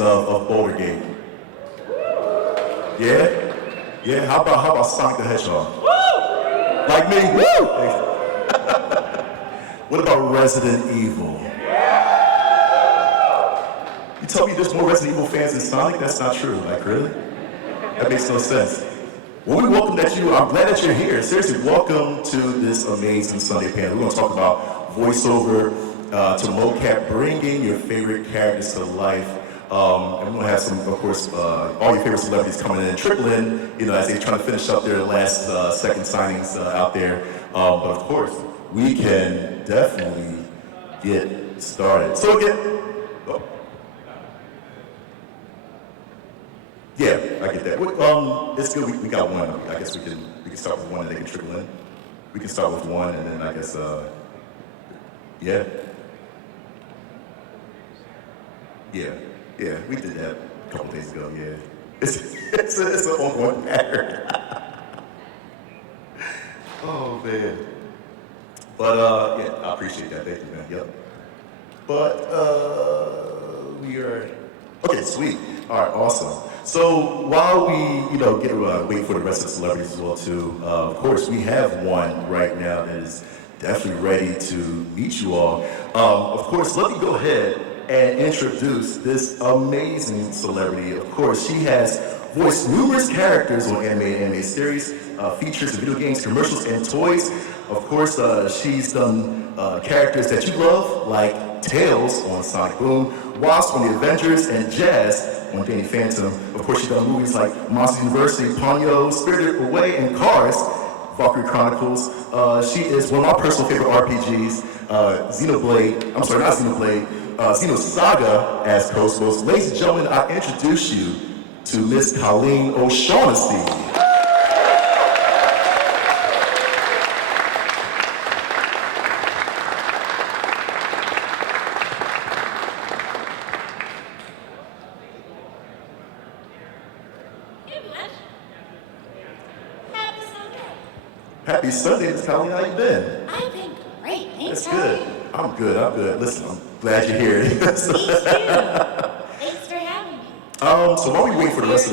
of Boulder Gate. Yeah? Yeah? How about Sonic the Hedgehog? Woo! Like me? Woo! What about Resident Evil? You told me there's more Resident Evil fans than Sonic? That's not true. Like, really? That makes no sense. Well, we welcome that I'm glad that you're here. Seriously, welcome to this amazing Sunday panel. We're going to talk about voiceover to Mocap, bringing your favorite characters to life. And we're going to have some, of course, all your favorite celebrities coming in and trickle in, as they're trying to finish up their last second signings out there. But of course, we can definitely get started. So again, yeah, I get that. It's good. We got one. I guess we can start with one and they can trickle in. We can start with one and then I guess yeah. Yeah, we did that a couple days ago. Yeah, it's an ongoing pattern. Oh man. But yeah, I appreciate that. Thank you, man. Yep. But we are okay. Sweet. All right. Awesome. So while we, get wait for the rest of the celebrities as well too, of course we have one right now that is definitely ready to meet you all. Of course, let me go ahead and introduce this amazing celebrity. Of course, she has voiced numerous characters on anime series, features, video games, commercials, and toys. Of course, she's done characters that you love, like Tails on Sonic Boom, Wasp on the Avengers, and Jazz on Danny Phantom. Of course, she's done movies like Monsters University, Ponyo, Spirited Away, and Cars, Valkyrie Chronicles. She is one of my personal favorite RPGs, Xenosaga as co-host. Ladies and gentlemen, I introduce you to Miss Colleen O'Shaughnessey. Happy Sunday, Miss Colleen. How you been? I've been great. Thanks. That's good. I'm good. Listen, I'm glad you're here. Me too. Thanks for having me. So while we wait for the rest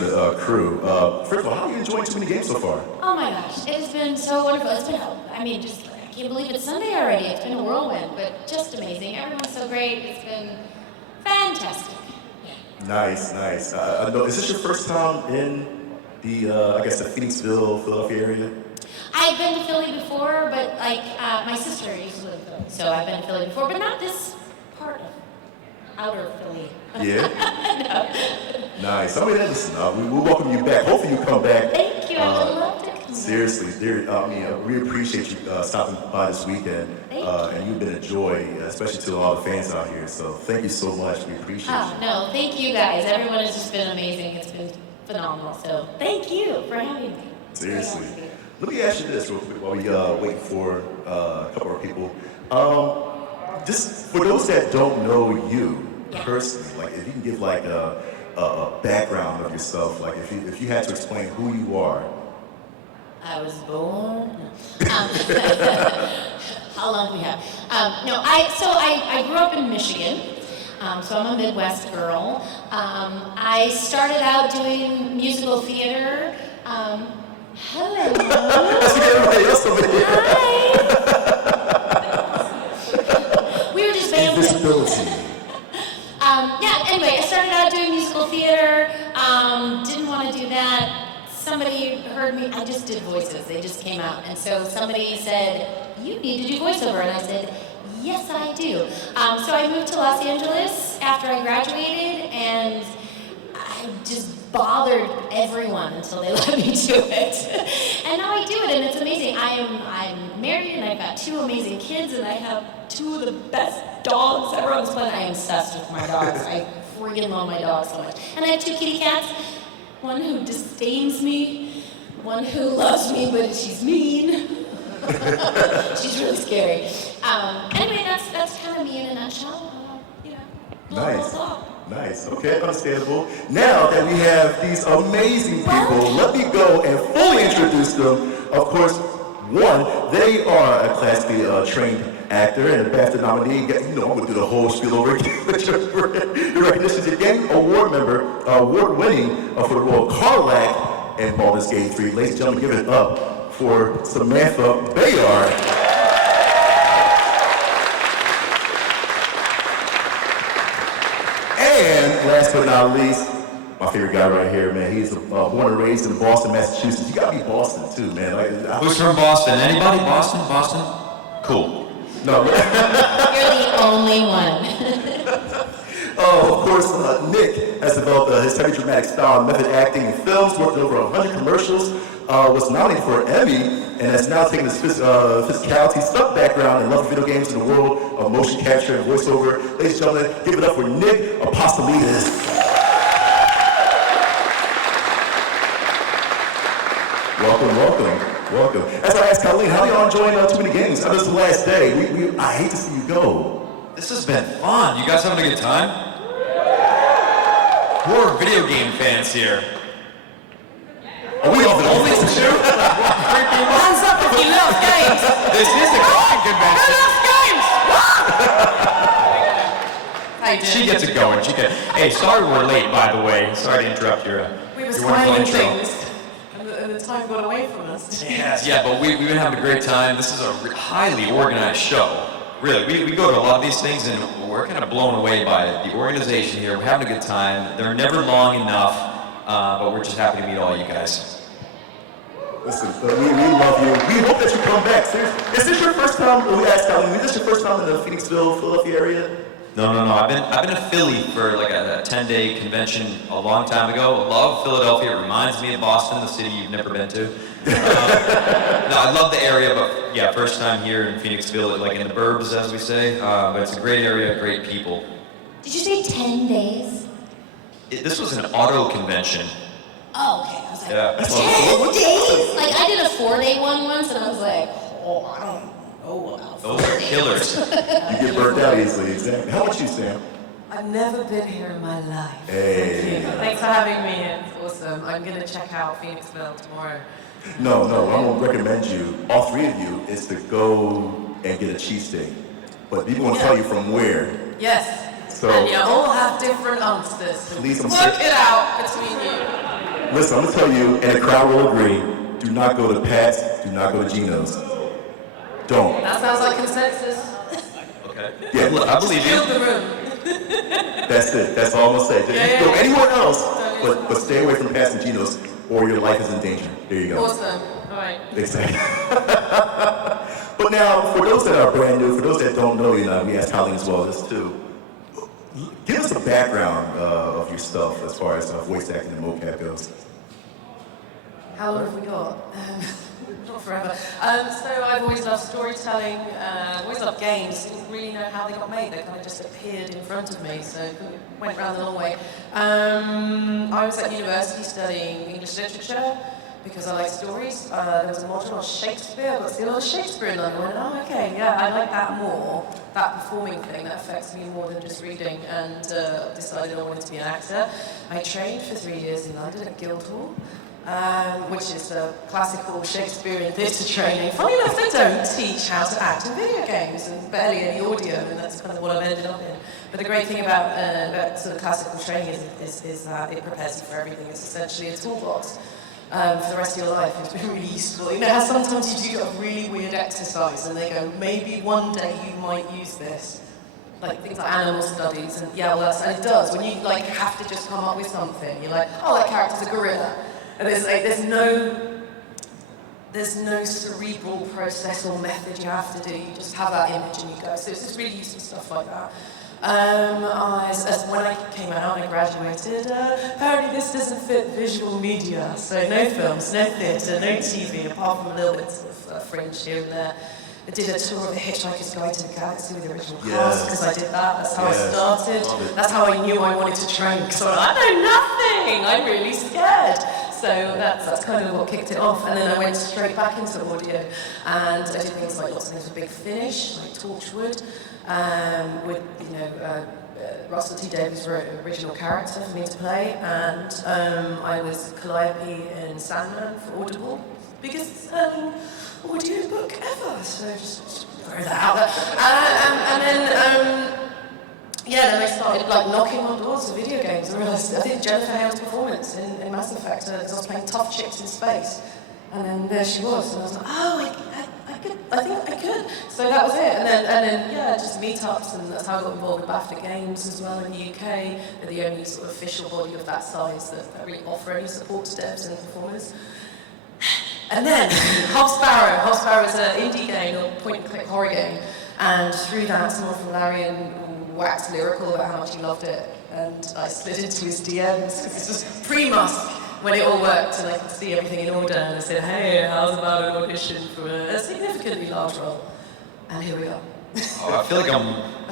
of the crew, first of all, how are you enjoying TooManyGames so far? Oh my gosh, it's been so wonderful. It's been, I can't believe it's Sunday already. It's been a whirlwind, but just amazing. Everyone's so great. It's been fantastic. Yeah. Nice. I know, is this your first time in the, the Phoenixville, Philadelphia area? I've been to Philly before, but my sister used to live in Philly, so I've been to Philly before, but not this part of outer Philly. Yeah? No. Nice. Listen, we'll welcome you back. Hopefully you come back. Thank you. I would love to come back. Seriously, we appreciate you stopping by this weekend, and you've been a joy, especially to all the fans out here. So thank you so much. We appreciate you. No, thank you guys. Everyone has just been amazing. It's been phenomenal. So thank you for having me. Seriously. Let me ask you this real quick while we wait for a couple of people. Just for those that don't know you personally, like if you can give like a background of yourself, like if you had to explain who you are. I was born. How long do we have? I grew up in Michigan. So I'm a Midwest girl. I started out doing musical theater. Hello. Hi. We were just band. Anyway, I started out doing musical theater. Didn't want to do that. Somebody heard me. I just did voices. They just came out. And so somebody said, "You need to do voiceover." And I said, "Yes, I do." So I moved to Los Angeles after I graduated, and I just bothered everyone until they let me do it. And now I do it, and it's amazing. I'm married, and I've got 2 amazing kids, and I have 2 of the best dogs ever on this planet. I am obsessed with my dogs. I freaking love my dogs so much. And I have 2 kitty cats, one who disdains me, one who loves me, but she's mean. She's really scary. Anyway, that's kind of me in a nutshell. Nice. Okay, understandable. Now that we have these amazing people, let me go and fully introduce them. Of course, one, they are a classically trained actor and a BAFTA nominee. You know, I'm gonna do the whole spiel over again with your recognitions again. Award-winning for the role of Carlac in Baldur's Gate 3. Ladies and gentlemen, give it up for Samantha Béart. And last but not least, my favorite guy right here, man. He's born and raised in Boston, Massachusetts. You gotta be Boston too, man. Who's from Boston? Anybody? Boston? Boston? Cool. No. You're the only one. Oh, of course, Nick has developed his heavy dramatic style and method acting in films, worked in over 100 commercials, was nominated for an Emmy, and has now taken his physicality, stuck background, and love of video games in the world of motion capture and voiceover. Ladies and gentlemen, give it up for Nick Apostolides. Welcome. As I asked Colleen, how are y'all enjoying Too Many Games? I know it's the last day. I hate to see you go. This has been fun. You guys having a good time? We're video game fans here. Are we all the only two? Hands up if you love games. This is a gaming convention. Who loves games? How you doing? She gets it going. Hey, sorry we're late, by the way. Sorry to interrupt your We were wonderful signing intro. things, and the time got away from us. Yeah, but we've been having a great time. This is a highly organized show. Really, we go to a lot of these things, and we're kind of blown away by it. The organization here, we're having a good time. They're never long enough, but we're just happy to meet all you guys. Listen, we love you. We hope that you come back. Seriously. Is this your first time? We asked Colleen, is this your first time in the Phoenixville, Philadelphia area? No. I've been in Philly for like a 10-day convention a long time ago. I love Philadelphia. It reminds me of Boston, the city you've never been to. No, I love the area, but yeah, first time here in Phoenixville, like in the burbs, as we say. But it's a great area, great people. Did you say 10 days? This was an auto convention. Oh, okay. I was like, Yeah. 10 days? Like, I did a 4-day one once, and I was like, oh, I don't know about 4 Those are days. killers. You get burnt out easily, exactly. How about you, Sam? I've never been here in my life. Hey. Thank you. Thanks for having me. It's awesome. I'm going to check out Phoenixville tomorrow. No, I'm gonna recommend you, all three of you, is to go and get a cheesesteak. But people want to tell you from where. Yes. So- And you all have different answers. So Please, I'm work serious. it out between you. Listen, I'm gonna tell you, and the crowd will agree, do not go to Pat's, do not go to Gino's. Don't. That sounds like consensus. Okay. Yeah, Look, I believe Fill you. the room. That's it. That's all I'm gonna say. You can go anywhere else, but stay away from Pat's and Gino's, or your life is in danger. There you go. Awesome. All right. Exactly. But now, for those that are brand new, for those that don't know, we asked Colleen as well this too. Give us a background of your stuff as far as voice acting and mocap goes. How long have we got? Not forever. So I've always loved storytelling, always loved games. Didn't really know how they got made. They kind of just appeared in front of me, so it went round the long way. I was at university studying English literature because I like stories. There was a module on Shakespeare. I got to see a lot of Shakespeare in London. I went, oh, okay, yeah, I like that more. That performing thing, that affects me more than just reading, and decided I wanted to be an actor. I trained for 3 years in London at Guildhall. Which is a classical Shakespearean theatre training. Funny enough, they don't teach how to act in video games, and barely any audio, and that's kind of what I've ended up in. But the great thing about sort of classical training is that it prepares you for everything. It's essentially a toolbox for the rest of your life. It's been really useful. You know how sometimes you do a really weird exercise, and they go, maybe one day you might use this. Like things like animal studies, and yeah, well, and it does. When you like have to just come up with something, you're like, oh, that character's a gorilla. And there's no cerebral process or method you have to do. You just have that image and you go. So it's just really useful stuff like that. As when I came out and graduated, apparently this doesn't fit visual media. So no films, no theatre, no TV, apart from a little bit of fringe here and there. I did a tour of The Hitchhiker's Guide to the Galaxy with the original cast because I did that. That's how I started. That's how I knew I wanted to train. Because I know nothing. I'm really scared. So that's kind of what kicked it off. And then I went straight back into audio. And I did things like lots of things with Big Finish, like Torchwood, with Russell T Davies wrote an original character for me to play. And I was Calliope in Sandman for Audible. Biggest audio book ever. So just throw that out there. Then I started like knocking on doors of video games. I realized I did Jennifer Hale's performance in Mass Effect because I was playing tough chicks in space. And then there she was, and I was like, oh, I think I could. So that was it. And then just meetups, and that's how I got involved with BAFTA Games as well in the UK. They're the only sort of official body of that size that really offer any support to devs and performers. And then Half Sparrow. Half Sparrow is an indie game, a point-and-click horror game. And through that, someone from Larian waxed lyrical about how much he loved it. And I slid into his DMs because this was pre-Musk when it all worked and I could see everything in order. And I said, hey, how's about an audition for a significantly large role? And here we are. Oh, I feel like I'm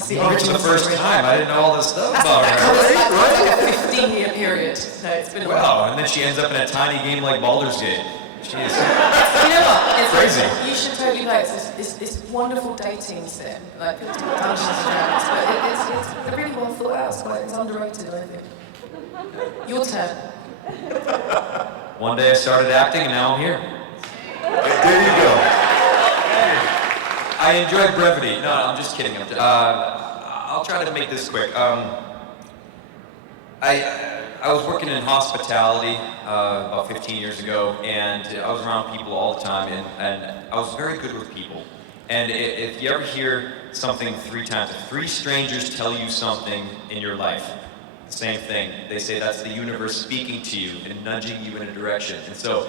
meeting for the first time. I didn't know all this stuff about her. That's like a 15-year period. So it's been a while. Wow, and then she ends up in a tiny game like Baldur's Gate. Jeez. You know what? It's crazy. You should totally play it. It's wonderful dating sim. Like, people talk about Dungeons and Dragons, but it's really well thought out. It's underrated, I think. Your turn. One day I started acting, and now I'm here. There you go. I enjoy brevity. No, I'm just kidding. I'll try to make this quick. I was working in hospitality about 15 years ago, and I was around people all the time, and I was very good with people. And if you ever hear something 3 times, if 3 strangers tell you something in your life, the same thing, they say that's the universe speaking to you and nudging you in a direction. And so,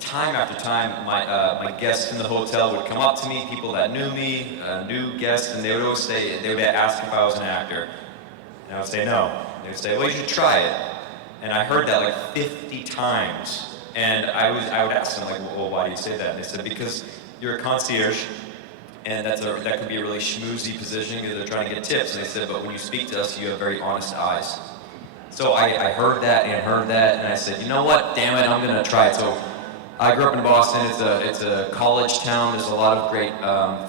time after time, my guests in the hotel would come up to me, people that knew me, new guests, and they would always say, they would ask if I was an actor. And I would say no. They would say, well, you should try it. And I heard that like 50 times. And I would ask them, like, well, why do you say that? And they said, because you're a concierge, and that could be a really schmoozy position because they're trying to get tips. And they said, but when you speak to us, you have very honest eyes. So I heard that, and I said, you know what, damn it, I'm gonna try it. So I grew up in Boston. It's a college town. There's a lot of great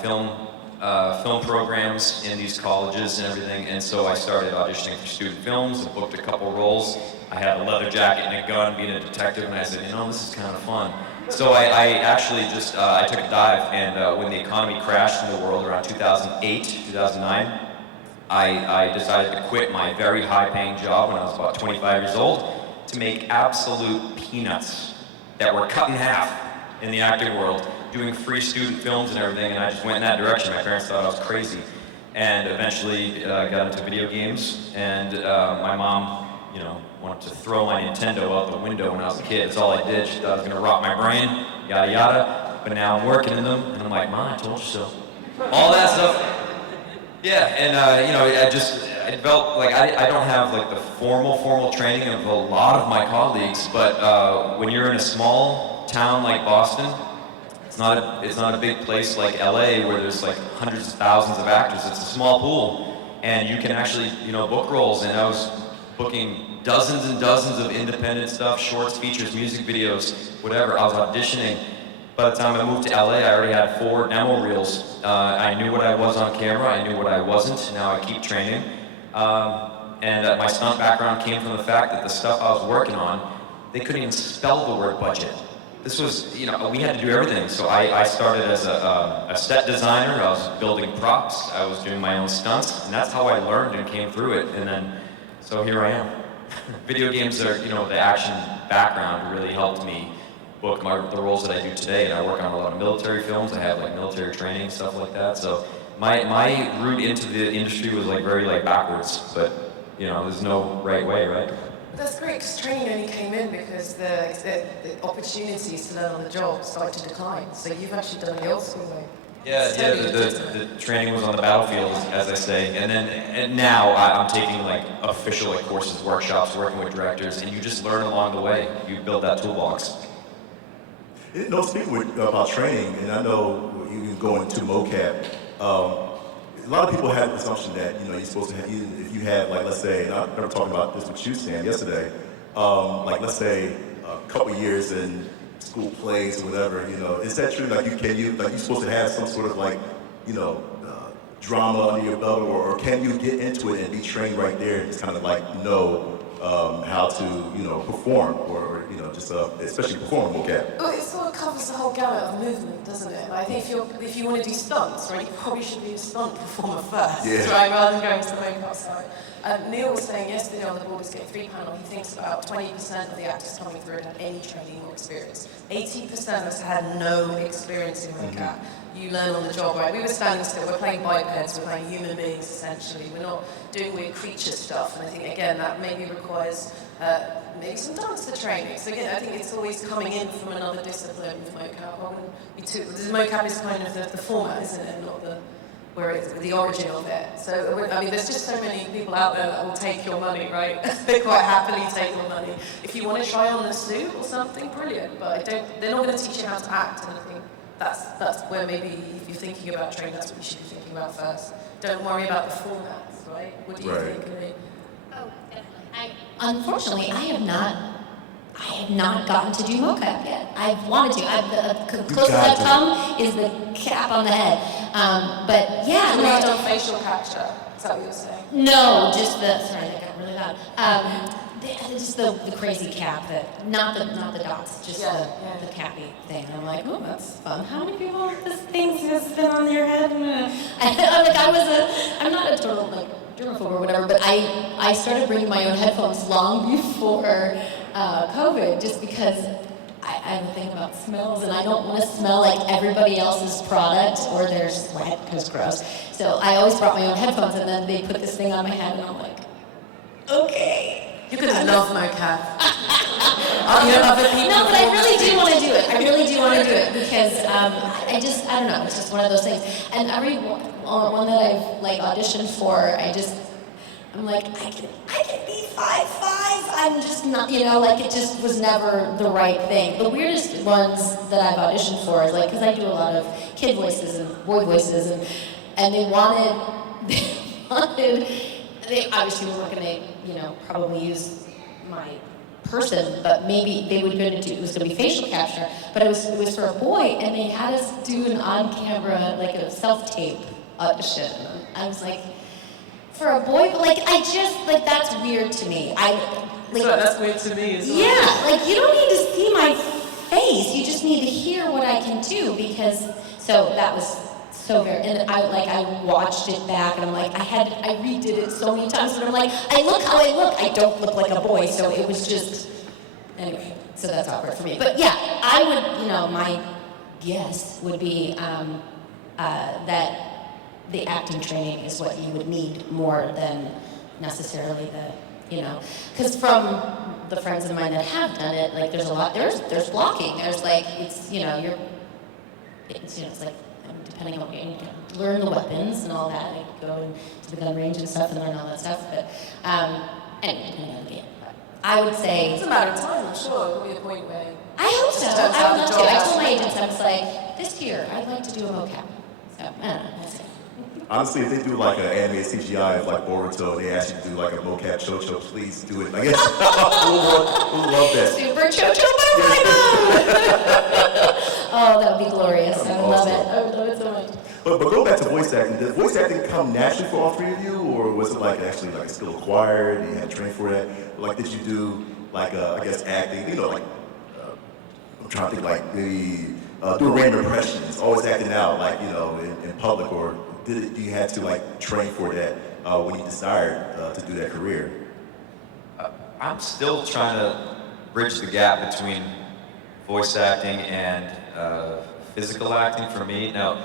film programs in these colleges and everything. And so I started auditioning for student films and booked a couple roles. I had a leather jacket and a gun, being a detective, and I said, you know, this is kind of fun. So I actually just, I took a dive, and when the economy crashed in the world around 2008, 2009, I decided to quit my very high-paying job when I was about 25 years old to make absolute peanuts that were cut in half in the acting world, doing free student films and everything, and I just went in that direction. My parents thought I was crazy. And eventually got into video games, and my mom, wanted to throw my Nintendo out the window when I was a kid. That's all I did. She thought I was gonna rot my brain, yada yada. But now I'm working in them, and I'm like, Mom, I told you so. All that stuff. Yeah, and it felt like I don't have like the formal training of a lot of my colleagues, but when you're in a small town like Boston, it's not a big place like LA where there's like hundreds of thousands of actors. It's a small pool, and you can actually book roles. And I was booking dozens and dozens of independent stuff, shorts, features, music videos, whatever. I was auditioning. By the time I moved to LA, I already had 4 demo reels. I knew what I was on camera, I knew what I wasn't. Now I keep training. And my stunt background came from the fact that the stuff I was working on, they couldn't even spell the word budget. This was, we had to do everything. So I started as a set designer. I was building props. I was doing my own stunts, and that's how I learned and came through it. And then, so here I am. Video games are, the action background really helped me book the roles that I do today. And I work on a lot of military films. I have like military training, stuff like that. So my route into the industry was like very backwards, but there's no right way, right? That's great, because training only came in because the opportunities to learn on the job started to decline. So you've actually done the old school way. Yeah, the training was on the battlefield, as I say, and now I'm taking like official courses, workshops, working with directors, and you just learn along the way. You build that toolbox. Speaking about training, and I know you can go into Mocap. A lot of people have the assumption that you're supposed to have, if you have let's say, and I remember talking about this with you, Sam, yesterday. Let's say a couple years in school plays or whatever. Is that true? You're supposed to have some sort of drama under your belt, or can you get into it and be trained right there and just kind of know how to, perform or just especially perform mocap? Well, it sort of covers the whole gamut of movement, doesn't it? Like, I think if you want to do stunts, right, you probably should be a stunt performer first, right, rather than going to the mocap side. Neil was saying yesterday on the Baldur's Gate 3 panel, he thinks about 20% of the actors coming through had any training or experience. 80% of us had no experience in mocap. You learn on the job, right? We were standing still, we're playing bipeds, we're playing human beings essentially. We're not doing weird creature stuff, and I think, again, that maybe requires maybe some dancer training. So again, I think it's always coming in from another discipline with mocap. I wouldn't be too, the mocap is kind of the format, isn't it? Not where it's the origin of it. So, I mean, there's just so many people out there that will take your money, right? They quite happily take your money. If you want to try on a suit or something, brilliant. But they're not going to teach you how to act, and I think that's where maybe if you're thinking about training, that's what you should be thinking about first. Don't worry about the formats, right? What do you think, Colleen? Oh, definitely. Unfortunately, I have not gotten to do mocap yet. I've wanted to. The closest I've come is the cap on the head. But yeah, You have done facial capture. Is that what you're saying? No, just sorry, that got really loud. Just the crazy cap, not the dots, just the cappy thing. And I'm like, oh, that's fun. How many people this thing has been on their head? I'm not a total germaphobe or whatever, but I started bringing my own headphones long before COVID, just because I have a thing about smells, and I don't want to smell like everybody else's product or their sweat, because gross. So I always brought my own headphones, and then they put this thing on my head, and I'm like, okay. You're going to love mocap. Other people. No, but I really do want to do it. I really do want to do it because I don't know. It's just one of those things. And every one that I've auditioned for, I'm like, I can be 5'5". I'm just not, it just was never the right thing. The weirdest ones that I've auditioned for is because I do a lot of kid voices and boy voices, and they obviously were going to, probably use my person, but maybe they would it was going to be facial capture, but it was for a boy, and they had us do an on-camera, a self-tape audition. I was like, for a boy, but that's weird to me. That's weird to me as well. Yeah, you don't need to see my face, you just need to hear what I can do, so that was so very, and I watched it back, and I'm like, I redid it so many times, but I'm like, I look how I look, I don't look like a boy, so it was just, anyway, so that's awkward for me. But yeah, I would, my guess would be that the acting training is what you would need more than necessarily because from the friends of mine that have done it, there's a lot, there's blocking, there's depending on what you need to learn the weapons and all that, go to the gun range and stuff and learn all that stuff, but anyway, depending on the game. I would say it's a matter of time, I'm sure. There'll be a point where I hope so. I would love to. I told my agents, I was like, this year I'd like to do a mocap. So I don't know. That's it. Honestly, if they do an animated CGI of Boruto, they ask you to do a mocap chocho, please do it. I guess we'll love that. Super chocho Oh, that would be glorious. I would love it. I would love it so much. But go back to voice acting. Did voice acting come naturally for all three of you, or was it actually a skill acquired and you had to train for that? Did you do I guess acting? I'm trying to think maybe doing random impressions, always acting out in public, or do you have to train for that when you desired to do that career? I'm still trying to bridge the gap between voice acting and physical acting for me. Now,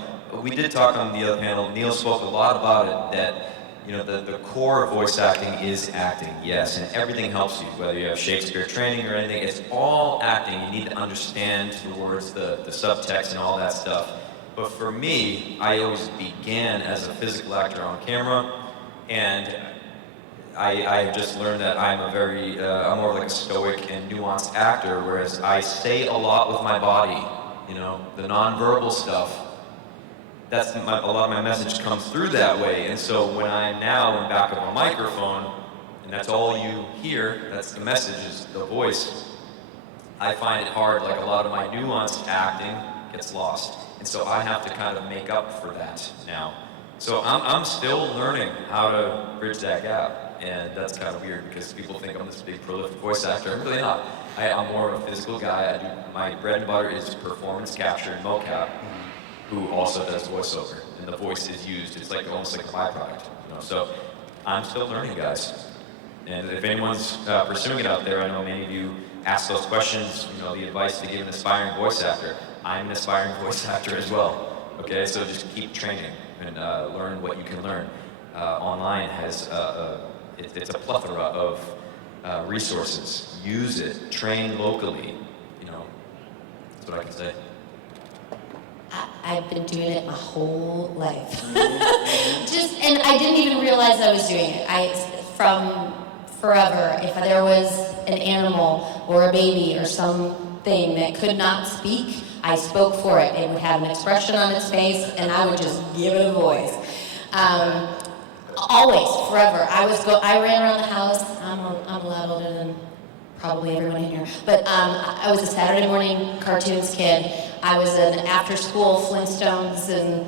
we did talk on the other panel. Neil spoke a lot about it, that the core of voice acting is acting, yes, and everything helps you, whether you have Shakespeare training or anything. It's all acting. You need to understand the words, the subtext, and all that stuff. But for me, I always began as a physical actor on camera, and I just learned that I'm I'm more like a stoic and nuanced actor, whereas I say a lot with my body, the nonverbal stuff. A lot of my message comes through that way, and so when I'm now in back of a microphone, and that's all you hear, that's the message, is the voice, I find it hard, a lot of my nuanced acting gets lost. And so I have to kind of make up for that now. So I'm still learning how to bridge that gap. and that's kind of weird because people think I'm this big prolific voice actor. I'm really not. I'm more of a physical guy. My bread and butter is performance capture and Mocap, who also does voiceover, and the voice is used. It's like almost like a byproduct, you know. So I'm still learning, guys. And if anyone's pursuing it out there, I know many of you ask those questions. You know, the advice to give an aspiring voice actor. I'm an aspiring voice actor as well. Okay, so just keep training and learn what you can learn. Online has it's a plethora of resources. Use it. Train locally. You know, that's what I can say. I've been doing it my whole life. And I didn't even realize I was doing it. From forever, if there was an animal or a baby or something that could not speak, I spoke for it. It would have an expression on its face, and I would just give it a voice. Always, forever. I ran around the house. I'm a lot older than probably everyone in here. But I was a Saturday morning cartoons kid. I was an after-school Flintstones and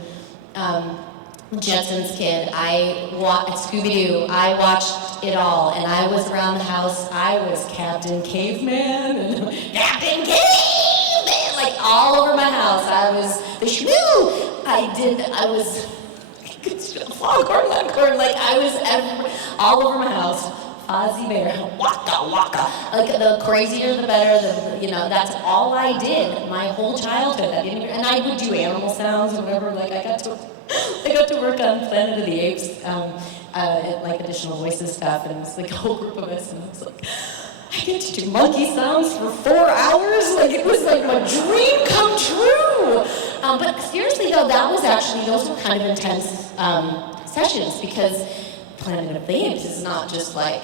Jetsons kid. Scooby-Doo. I watched it all, and I was around the house. I was Captain Caveman and Captain Caveman, like all over my house. I was the Shmoo. I was Foghorn Leghorn, like I was all over my house. Fozzie Bear, waka waka. Like the crazier the better, that's all I did my whole childhood. And I would do animal sounds or whatever. Like I got to work on Planet of the Apes, like additional voices stuff, and it was like a whole group of us, and I was like, I get to do monkey sounds for 4 hours? Like it was like my dream come true. But seriously though, those were kind of intense sessions, because Planet of the Apes is not just like,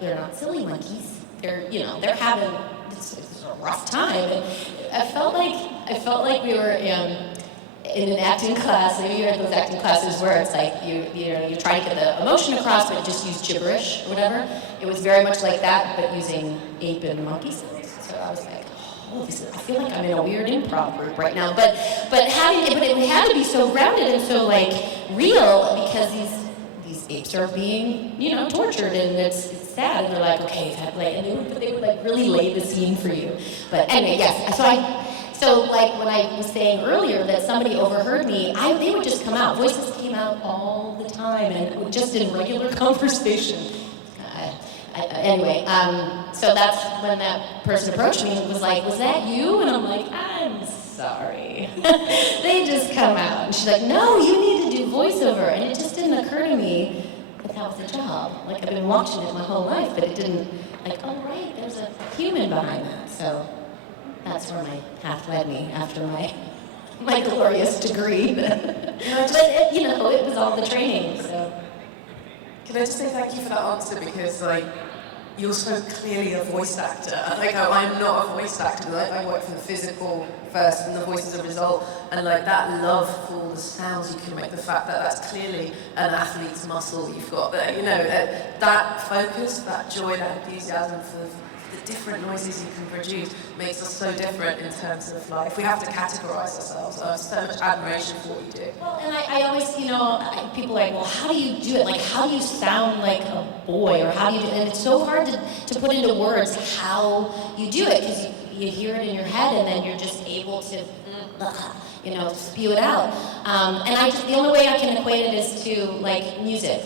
they're not silly monkeys. They're having it's a rough time. And I felt like we were in an acting class. Maybe you're in those acting classes where it's like you try to get the emotion across, but just use gibberish or whatever. It was very much like that, but using ape and monkey sounds. So I was like, I feel like I'm in a weird improv group right now. But it had to be so grounded and so like real, because these apes are being, tortured, and it's sad, and they're like, okay, and they would like really lay the scene for you. But anyway, yes. So like when I was saying earlier that somebody overheard me, they would just come out. Voices came out all the time, and just in regular conversation. Anyway, so that's when that person approached me and was like, was that you? And I'm like, I'm sorry. They just come out. And she's like, no, you need to do voiceover. And it just didn't occur to me that was a job. Like, I've been watching it my whole life, but it didn't, like, oh, right, there's a human behind that. So that's where my path led me after my glorious degree. But it was all the training, so. Can I just say thank you for that answer, because you're so clearly a voice actor. I'm not a voice actor. I work for the physical first, and the voice is a result. And that love for all the sounds you can make, the fact that that's clearly an athlete's muscle you've got there. That focus, that joy, that enthusiasm for the different noises you can produce makes us so different in terms of if we have to categorize ourselves. I have so much admiration for what you do. Well, and I always, people are like, well, how do you do it? Like, how do you sound like a boy? Or how do you do it? And it's so hard to put into words how you do it, because you hear it in your head, and then you're just able to, spew it out. And the only way I can equate it is to music.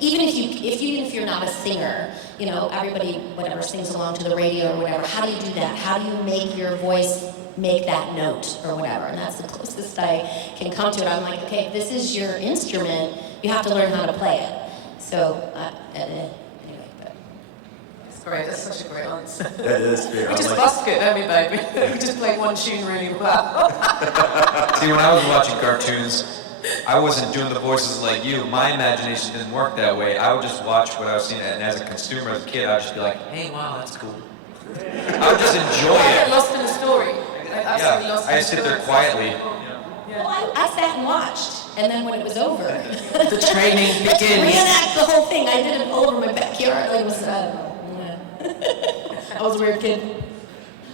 Even if you're not a singer, everybody sings along to the radio or whatever. How do you do that? How do you make your voice make that note or whatever? And that's the closest I can come to it. I'm like, okay, this is your instrument. You have to learn how to play it. So anyway. Great, that's such a great answer. That is fair. We just busk it, don't we, baby? We just play one tune really well. See, when I was watching cartoons, I wasn't doing the voices like you. My imagination didn't work that way. I would just watch what I was seeing, and as a consumer, as a kid, I would just be like, hey, wow, that's cool. I would just enjoy I get it. lost in the story. I sit there quietly. Well, I sat and watched, and then when it was over, the training begins. Reenact the whole thing. I did it all over my backyard. It was, I was a weird kid.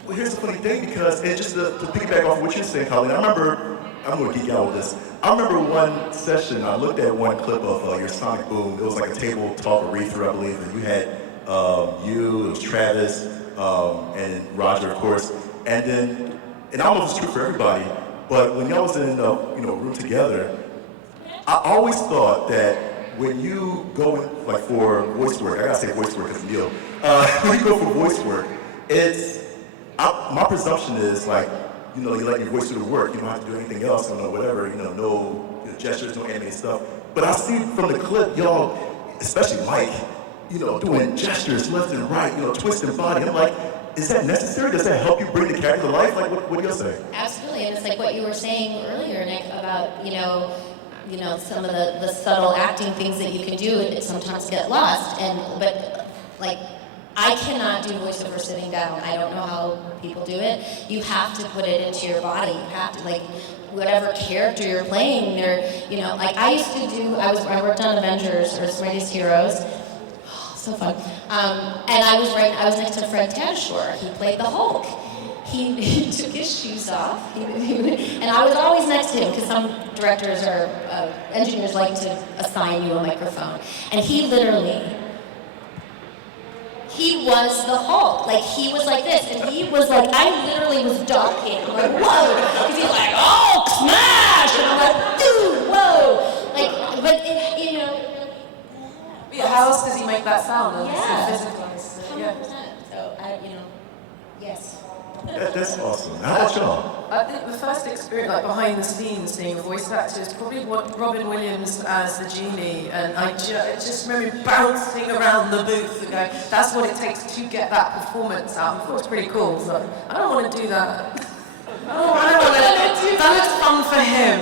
Well, here's the funny thing, because just to piggyback off what you're saying, Colleen, I remember I'm gonna geek out with this. I remember one session, I looked at one clip of your Sonic Boom. It was like a table talk, a read-through, I believe, and you had you, it was Travis, and Roger, of course. And then, and I don't know if it's true for everybody, but when y'all was in a room together, I always thought that when you go in, like for voice work, I gotta say voice work because Neil, when you go for voice work, my presumption is like, you let your voice do the work. You don't have to do anything else, whatever, no gestures, no animated stuff. But I see from the clip, y'all, especially Mike, doing gestures left and right, twisting body. I'm like, is that necessary? Does that help you bring the character to life? Like, what do y'all say? Absolutely, and it's like what you were saying earlier, Nick, about some of the subtle acting things that you can do and sometimes get lost. But I cannot do voiceover sitting down. I don't know how people do it. You have to put it into your body. You have to whatever character you're playing. I used to do. I worked on Avengers or Mightiest Heroes. Oh, so fun. And I was next to Fred Tatasciore. He played the Hulk. He took his shoes off, and I was always next to him because some directors or engineers like to assign you a microphone. And he was the Hulk. He was like this, and he was like, I literally was ducking. I'm like, whoa, because he's like, oh, smash, and I'm like, dude, whoa, but Yeah, how else does he make that sound? Yeah. It's so physicalized. Yeah. 100%. So yes. That's awesome. How about y'all? I think the first experience, behind the scenes, seeing a voice actor is probably Robin Williams as the genie, and I just remember bouncing around the booth and going, that's what it takes to get that performance out. I thought it was pretty cool. So I don't want to do that. That looks fun for him.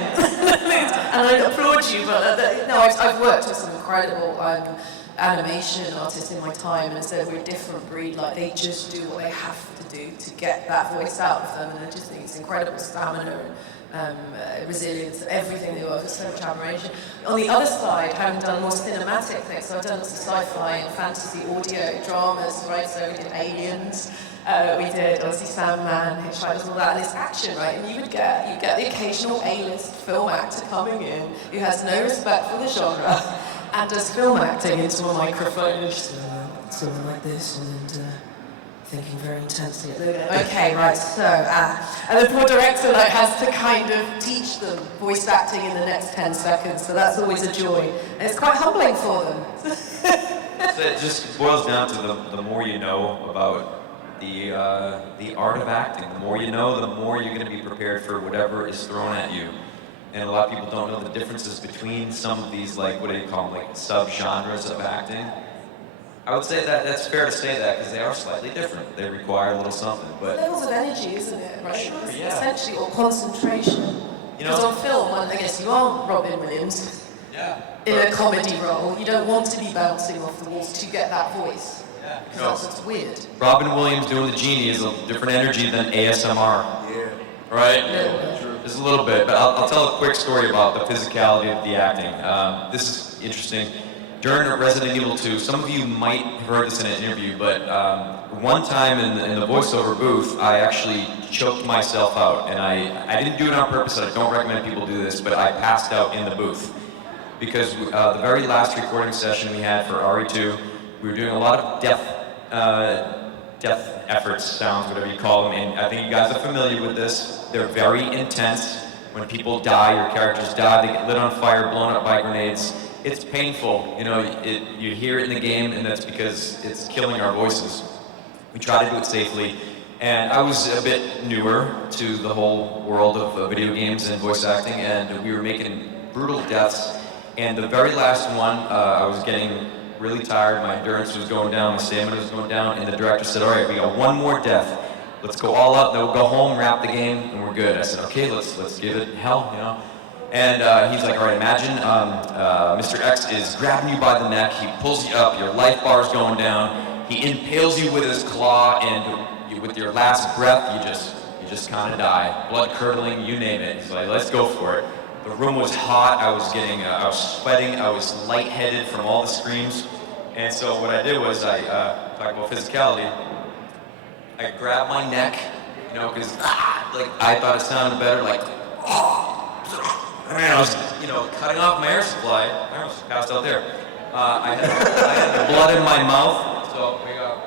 And I applaud you, but I've worked with some incredible animation artists in my time, and so we're a different breed. They just do what they have to do to get that voice out of them, and I just think it's incredible stamina and resilience, everything they work with, so much admiration. On the other side, having done more cinematic things, so I've done lots of sci-fi and fantasy audio dramas, right? So we did Aliens, we did obviously Sandman, Hitchhikers, all that, and it's action, right? And you get the occasional A-list film actor coming in who has no respect for the genre and does film acting into a microphone and just something like this and thinking very intensely. Okay, right, so, and the poor director has to kind of teach them voice acting in the next 10 seconds, so that's always a joy. And it's quite humbling for them. So it just boils down to the more you know about the art of acting. The more you know, the more you're going to be prepared for whatever is thrown at you. And a lot of people don't know the differences between some of these, what do you call them, sub-genres of acting. I would say that's fair to say that because they are slightly different. They require a little something, but levels of energy, isn't it? Right? Sure, yeah. Essentially, or concentration. Because on film, I guess you are Robin Williams. Yeah. In a comedy role, you don't want to be bouncing off the walls to get that voice. Yeah. Because that's weird. Robin Williams doing the genie is a different energy than ASMR. Yeah. Right? Yeah. Just a little bit, but I'll tell a quick story about the physicality of the acting. This is interesting. During Resident Evil 2, some of you might have heard this in an interview, but one time in the voiceover booth, I actually choked myself out, and I didn't do it on purpose, and I don't recommend people do this, but I passed out in the booth. Because the very last recording session we had for RE2, we were doing a lot of death efforts, sounds, whatever you call them, and I think you guys are familiar with this. They're very intense. When people die, your characters die, they get lit on fire, blown up by grenades. It's painful, you hear it in the game, and that's because it's killing our voices. We try to do it safely, and I was a bit newer to the whole world of video games and voice acting, and we were making brutal deaths, and the very last one, I was getting really tired, my endurance was going down, my stamina was going down, and the director said, all right, we got one more death. Let's go all out, then we'll go home, wrap the game, and we're good. I said, okay, let's give it hell, And he's like, all right, imagine Mr. X is grabbing you by the neck, he pulls you up, your life bar's going down, he impales you with his claw, and with your last breath, you just kind of die. Blood curdling, you name it. He's like, let's go for it. The room was hot, I was sweating, I was lightheaded from all the screams. And so what I did was talk about physicality, I grabbed my neck, because I thought it sounded better, I was, cutting off my air supply. I almost passed out there. I had blood in my mouth, so we go.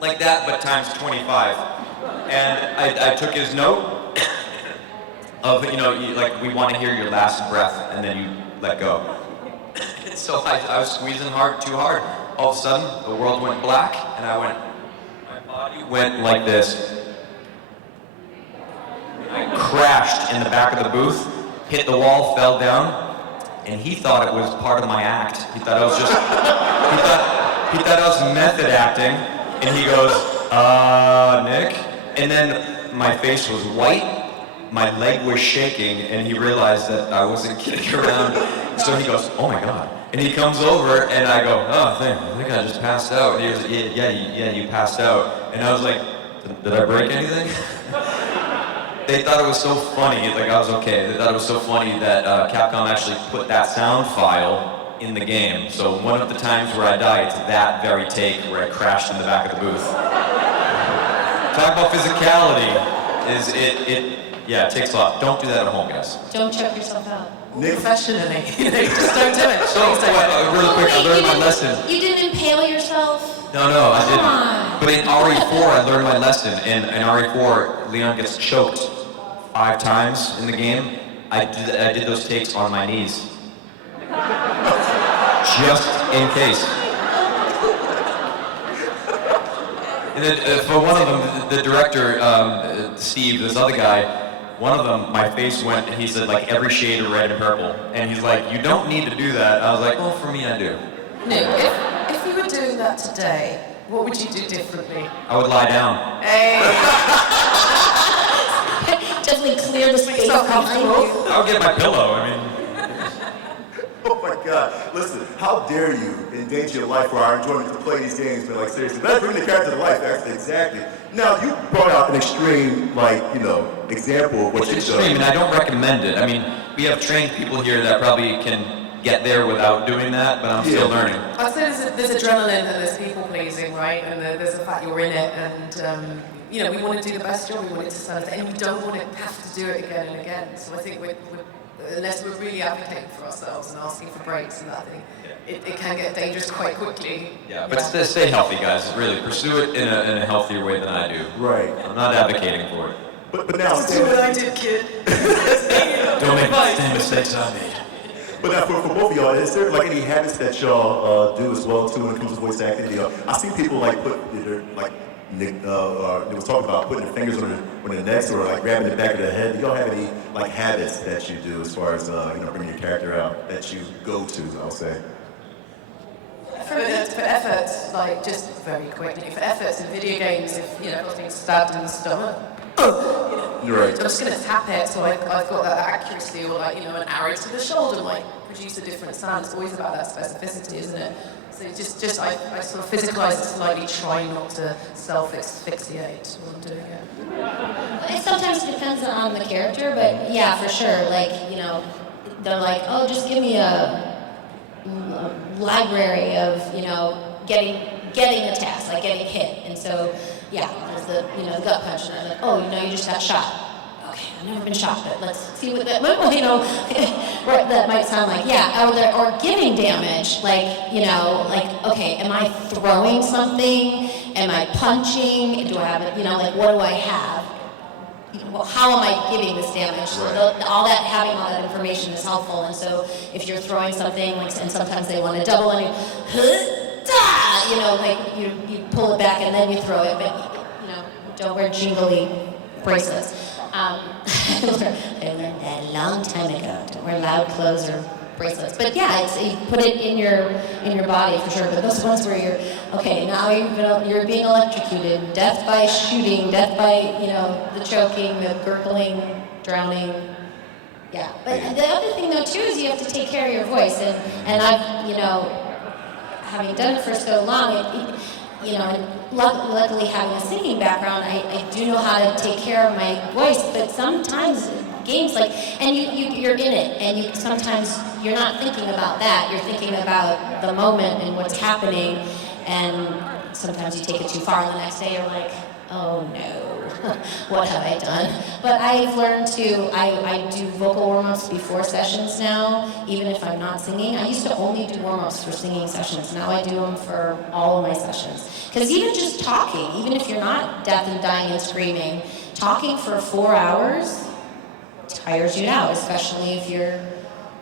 Like that, but times 25. And I took his note of, we want to hear your last breath, and then you let go. So I was squeezing too hard. All of a sudden, the world went black, and my body went like this. I crashed in the back of the booth, hit the wall, fell down, and he thought it was part of my act. He thought I was just, he thought I was method acting, and he goes, Nick? And then my face was white, my leg was shaking, and he realized that I wasn't kidding around. So he goes, oh my God. And he comes over, and I go, I think I just passed out. And he goes, yeah, you passed out. And I was like, did I break anything? They thought it was so funny, like I was okay. They thought it was so funny that Capcom actually put that sound file in the game. So one of the times where I die, it's that very take where I crashed in the back of the booth. Talk about physicality. It takes a lot. Don't do that at home, guys. Don't choke yourself out. Professionally. Just don't do it. So, really quick, I learned my lesson. You didn't impale yourself? No, I didn't. But in RE4, I learned my lesson. In RE4, Leon gets choked 5 times in the game. I did those takes on my knees. Just in case. And then for one of them, the director, Steve, this other guy, one of them, my face went, he said, like, every shade of red and purple. And he's like, you don't need to do that. I was like, well, for me, I do. Nick, if you were doing that today, what would you do differently? I would lie down. Hey! Definitely clear the space behind you. I would get my pillow, Oh my God. Listen, how dare you endanger your life for our enjoyment to play these games, but like seriously, let's bring the character to life, actually, exactly. Now, you brought out an extreme, example of what you It's extreme, and I don't recommend it. I mean, we have trained people here that probably can get there without doing that, but I'm still learning. I'd say there's adrenaline and there's people pleasing, right? And there's the fact you're in it, and we want to do the best job. We want it to stand, and we don't want to have to do it again and again. So I think unless we're really advocating for ourselves and asking for breaks and that thing, it can get dangerous quite quickly. Yeah, but stay healthy, guys. Really, pursue it in a healthier way than I do. Right. I'm not advocating for it. But now, Don't do what I did, kid. Don't make the same mistakes I made. But now, for both of y'all, is there like any habits that y'all do as well too when it comes to voice acting? I see people put Nick was talking about putting their fingers on their necks or grabbing the back of their head. Do y'all have any habits that you do as far as bringing your character out that you go to? I'll say. For efforts, just very quickly, for efforts in video games, if I was being stabbed in the stomach, You're right. I'm just going to tap it so I've got that accuracy, or an arrow to the shoulder might produce a different sound. It's always about that specificity, isn't it? So just I sort of physicalize it slightly, trying not to self-asphyxiate while I'm doing it. It sometimes depends on the character, but yeah, for sure. They're like, oh, just give me a library of getting a task, like getting hit. And so yeah, there's the gut punch, and I'm like, oh, you just got shot. Okay, I've never been shot, but let's see what that that might sound like. Yeah, or giving damage, okay, am I throwing something? Am I punching? Do I have it? What do I have? How am I giving this damage? So having all that information is helpful. And so if you're throwing something, and sometimes they want to double, and you pull it back and then you throw it, but don't wear jingly bracelets. I learned that a long time ago. Don't wear loud clothes or bracelets. But yeah, you put it in your body for sure. But those ones where now you're being electrocuted, death by shooting, death by the choking, the gurgling, drowning. Yeah. But the other thing though too is you have to take care of your voice, and I've having done it for so long, and luckily having a singing background, I do know how to take care of my voice. But sometimes games and you're in it, and sometimes you're not thinking about that. You're thinking about the moment and what's happening, and sometimes you take it too far, and the next day you're like, oh no. what have I done? But I've learned to, I do vocal warm-ups before sessions now, even if I'm not singing. I used to only do warm-ups for singing sessions. Now I do them for all of my sessions. Because even just talking, even if you're not deaf and dying and screaming, talking for 4 hours tires you out, especially if you're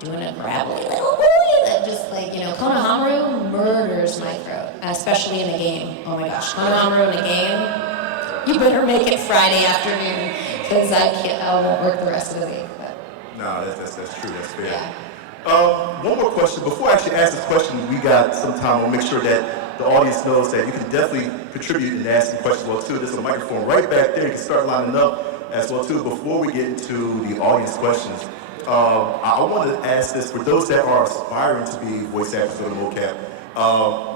doing a gravelly little boy that just like, Konohamaru murders my throat, especially in a game. Oh my gosh, Konohamaru in a game, you better make it Friday afternoon, because I won't work the rest of the week. But. No, that's true, that's fair. Yeah. One more question. Before I actually ask this question, we got some time. We'll make sure that the audience knows that you can definitely contribute and ask some questions well too. There's a microphone right back there. You can start lining up as well too. Before we get to the audience questions, I want to ask this for those that are aspiring to be voice actors on the Mocap.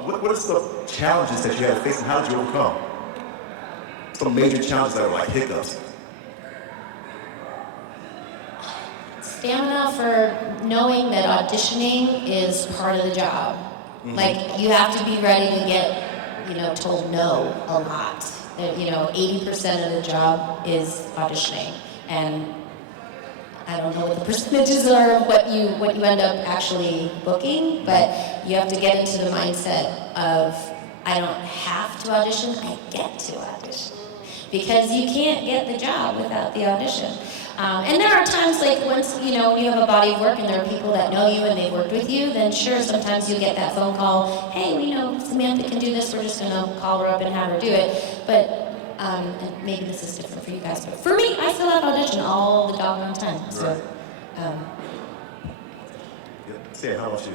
What are some challenges that you had to face and how did you overcome? Some major challenges that are like hiccups. Stamina for knowing that auditioning is part of the job. Mm-hmm. Like, you have to be ready to get, told no a lot. 80% of the job is auditioning. And I don't know what the percentages are of what you end up actually booking, but you have to get into the mindset of, I don't have to audition, I get to audition. Because you can't get the job without the audition. And there are times like once, you have a body of work and there are people that know you and they've worked with you, then sure, sometimes you get that phone call, hey, we know Samantha can do this, we're just gonna call her up and have her do it. But and maybe this is different for you guys, but for me, I still have audition all the doggone time. So, Sam, how about you?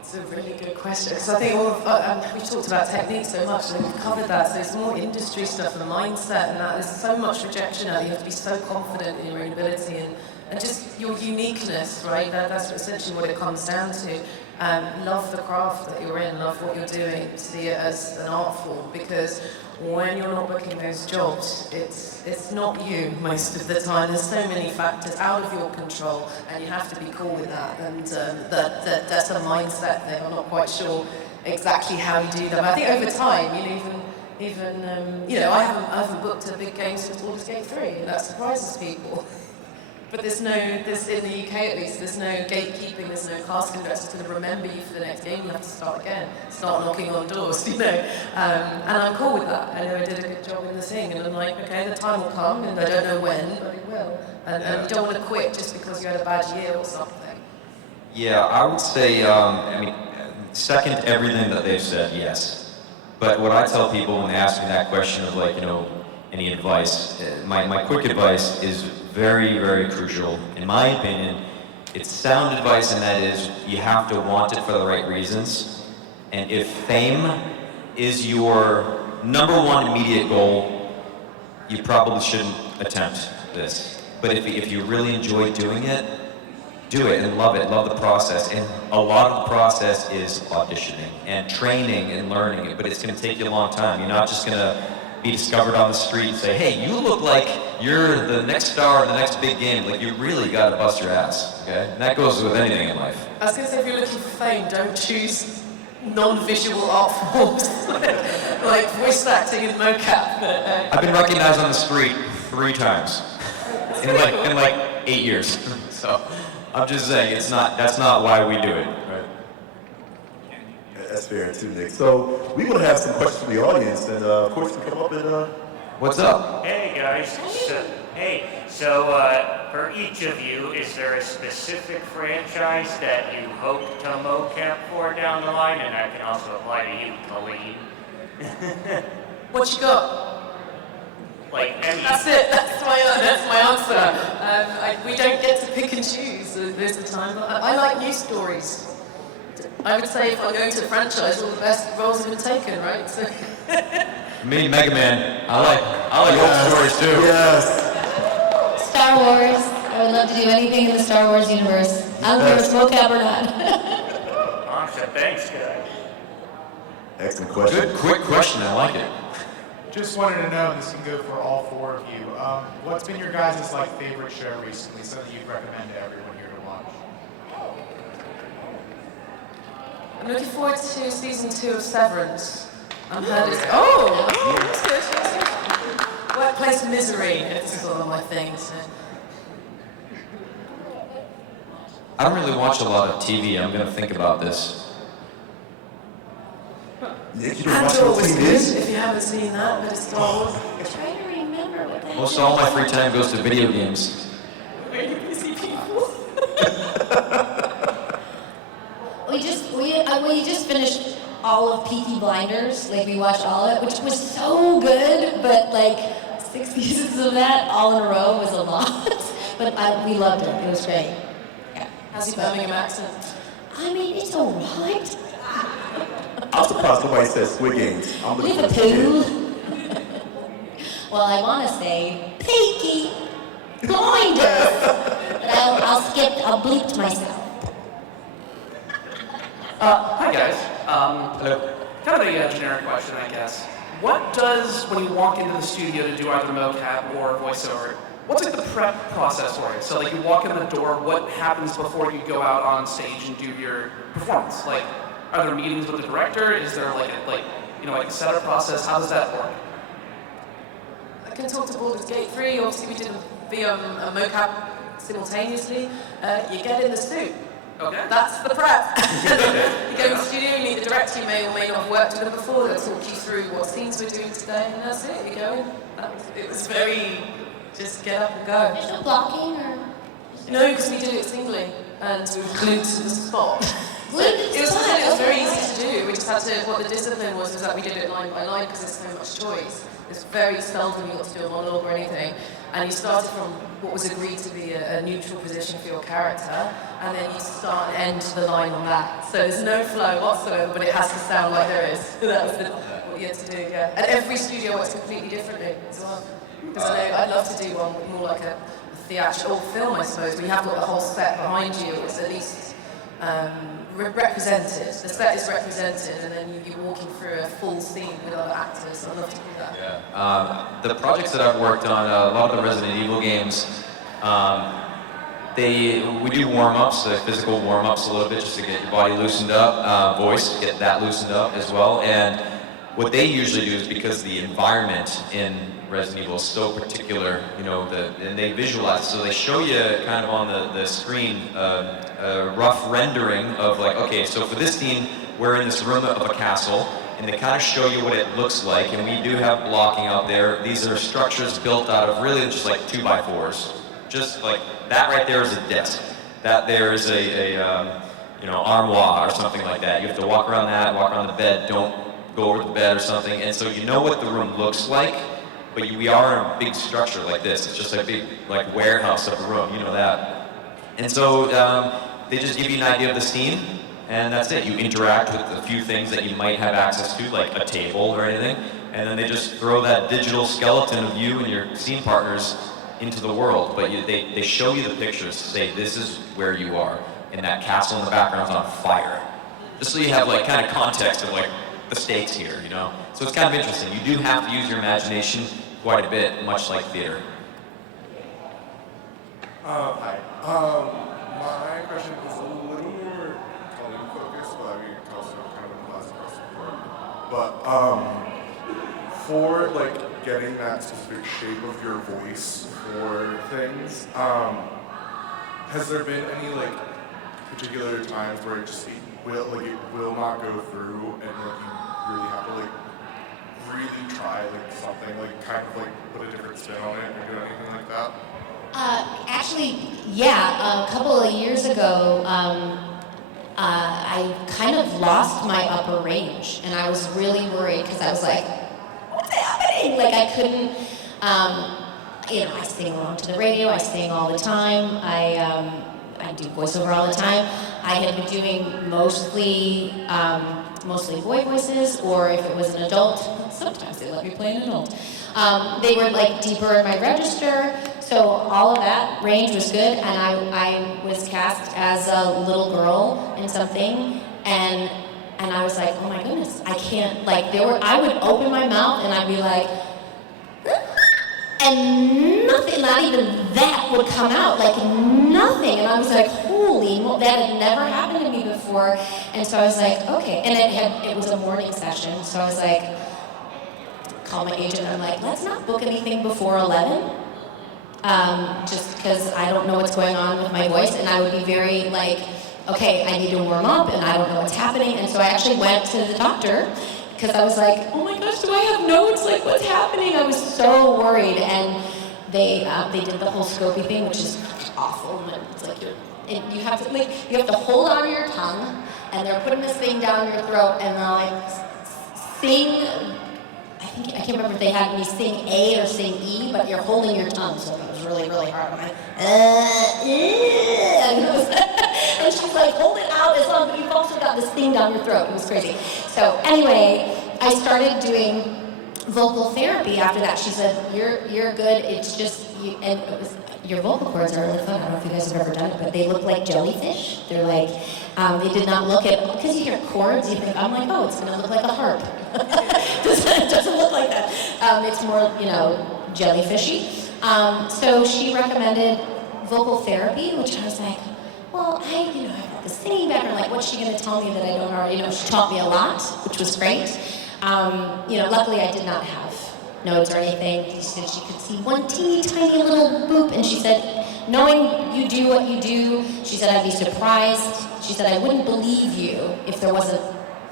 It's a really good question, because I think we've talked about technique so much, and we've covered that, so it's more industry stuff and mindset, and that there's so much rejection out there. You have to be so confident in your own ability and just your uniqueness, right? That's essentially what it comes down to. Love the craft that you're in, love what you're doing, see it as an art form, because when you're not booking those jobs, it's not you most of the time. There's so many factors out of your control, and you have to be cool with that. And that's a mindset thing. I'm not quite sure exactly how you do that. But I think over time, I haven't booked a big game since Baldur's Gate 3, and that surprises people. But in the UK at least, there's no gatekeeping, there's no casting director to remember you for the next game. You have to start again, start knocking on doors, And I'm cool with that. I know I did a good job in the thing, and I'm like, okay, the time will come, and I don't know when, but it will. And you don't want to quit just because you had a bad year or something. Yeah, I would say, second everything that they've said, yes. But what I tell people when they ask me that question of any advice, my quick advice is very, very crucial. In my opinion, it's sound advice, and that is you have to want it for the right reasons. And if fame is your number one immediate goal, you probably shouldn't attempt this. But if you really enjoy doing it, do it and love the process. And a lot of the process is auditioning and training and learning it, but it's going to take you a long time. You're not just going to be discovered on the street and say, hey, you look like you're the next star of the next big game. Like, you really got to bust your ass, okay? And that goes with anything in life. I was going to say, if you're looking for fame, don't choose non-visual art forms, like voice acting and mocap. I've been recognized on the street 3 times in like 8 years. So I'm just saying, that's not why we do it, right? That's fair too, Nick. So we're going to have some questions from the audience, and of course you come up and... What's up? Hey guys. So for each of you, is there a specific franchise that you hope to mocap for down the line? And I can also apply to you, Colleen. What you got? Like any. That's it. That's my answer. We don't get to pick and choose. There's the time. I like news stories. I would say if I'm going to a franchise, all the best roles have been taken, right? So. Me, Mega Man. I like old stories too. Yes. Star Wars. I would love to do anything in the Star Wars universe. I don't care if it's mocap or not. Awesome. Thanks, guys. Excellent question. Good, quick question. I like it. Just wanted to know, this can go for all 4 of you. What's been your guys' favorite show recently? Something you'd recommend to everyone here to watch? I'm looking forward to season 2 of Severance. That's good. Workplace misery is sort of my thing. So. I don't really watch a lot of TV. I'm gonna think about this. Nick, you don't watch Andor no was TV? good, if you haven't seen that, but it's Star Wars. I'm trying to remember what that Most is. all my free time goes to video games. Really busy people. We just finished all of Peaky Blinders. Like, we watched all of it, which was so good, but like 6 seasons of that all in a row was a lot. But we loved it. It was great. Yeah. How's your Birmingham accent? I mean, it's all right. I'm surprised nobody says Squid Games. I'm looking for Liverpool. Well, I want to say Peaky Blinders, but I'll bleep myself. Hi guys. Hello. Kind of a generic question, I guess. What does, when you walk into the studio to do either mocap or voiceover, what's like the prep process for it? So like you walk in the door, what happens before you go out on stage and do your performance? Like, are there meetings with the director? Is there like a setup process? How does that work? I can talk to Baldur's Gate 3. Obviously, we did a mocap simultaneously. You get in the suit. Okay. That's the prep. You go to the studio, you meet the director, you may or may not have worked with them before, they'll talk you through what scenes we're doing today, and that's it. You go in. It was very, just get up and go. There's no blocking or... No, because we did it singly, and we were glued to the spot. Glued to the It was spot, very okay. easy to do. We just had to, what the discipline was that we did it line by line because there's so much choice. It's very seldom you got to do a monologue or anything. And you started from what was agreed to be a neutral position for your character, and then you start and end the line on that. So there's no flow whatsoever, but it has to sound like there is. That was what you had to do, yeah. And every studio works completely differently as well. Because I know I'd love to do one more like a theatrical film, I suppose, where you have got the whole set behind you. It's at least represented. The set is represented, and then you're walking through a full scene with other actors. I'd love to do that. Yeah. The projects that I've worked on, a lot of the Resident Evil games, we do warm-ups, physical warm-ups a little bit, just to get your body loosened up, voice, get that loosened up as well. And what they usually do is, because the environment in Resident Evil is so particular, and they visualize, so they show you kind of on the screen a rough rendering of like, okay, so for this scene, we're in this room of a castle, and they kind of show you what it looks like, and we do have blocking out there. These are structures built out of really just like 2x4s. Just like, that right there is a desk. That there is a armoire or something like that. You have to walk around that, walk around the bed, don't go over the bed or something, and so you know what the room looks like, but we are in a big structure like this. It's just a big like warehouse of a room, you know that. And so they just give you an idea of the scene, and that's it. You interact with a few things that you might have access to, like a table or anything, and then they just throw that digital skeleton of you and your scene partners into the world. But they show you the pictures to say, this is where you are, and that castle in the background's on fire. Just so you have like kind of context of like the stakes here, So it's kind of interesting. You do have to use your imagination quite a bit, much like theater. Hi. My question is a little more Colleen focused, but I mean, it's also kind of in the class across the board. But for like getting that specific shape of your voice for things, has there been any like particular times where it will not go through, and like you really have to like really try like something, like kind of like put a different spin on it or do anything like that? Actually, yeah. A couple of years ago, I kind of lost my upper range, and I was really worried because I was like, "What's happening?" Like I couldn't. I sing along to the radio. I sing all the time. I do voiceover all the time. I had been doing mostly boy voices, or if it was an adult, sometimes they let me play an adult. They were like deeper in my register, so all of that range was good, and I was cast as a little girl in something, and I was like, oh my goodness, I can't, like, I would open my mouth and I'd be like, and nothing, not even that would come out, like nothing. And I was like, holy, that had never happened to me before. And so I was like, okay. And it was a morning session, so I was like, called my agent and I'm like, let's not book anything before 11. Just because I don't know what's going on with my voice, and I would be very like, okay, I need to warm up, and I don't know what's happening, and so I actually went to the doctor, because I was like, oh my gosh, do I have notes? Like, what's happening? I was so worried, and they did the whole scopy thing, which is awful. And it's like you have to hold on to your tongue, and they're putting this thing down your throat, and they're like sing. I can't remember if they had me sing A or sing E, but you're holding your tongue, so it was really, really hard. I'm like, and she's like, hold it out as long as you've also got this thing down your throat. It was crazy. So anyway, I started doing vocal therapy after that. She said, you're good. It's just you, and it was, your vocal cords are really fun. I don't know if you guys have ever done it, but they look like jellyfish. They're like, they did not look at, because you hear chords, you think, I'm like, oh, it's going to look like a harp. It doesn't look like that. It's more, jellyfishy. So she recommended vocal therapy, which I was like, well, I have got the singing background. Like, what's she going to tell me that I don't already know? She taught me a lot, which was great. Luckily I did not have notes or anything. She said she could see one teeny tiny little boop, and she said, knowing you do what you do, she said, I'd be surprised. She said, I wouldn't believe you if there wasn't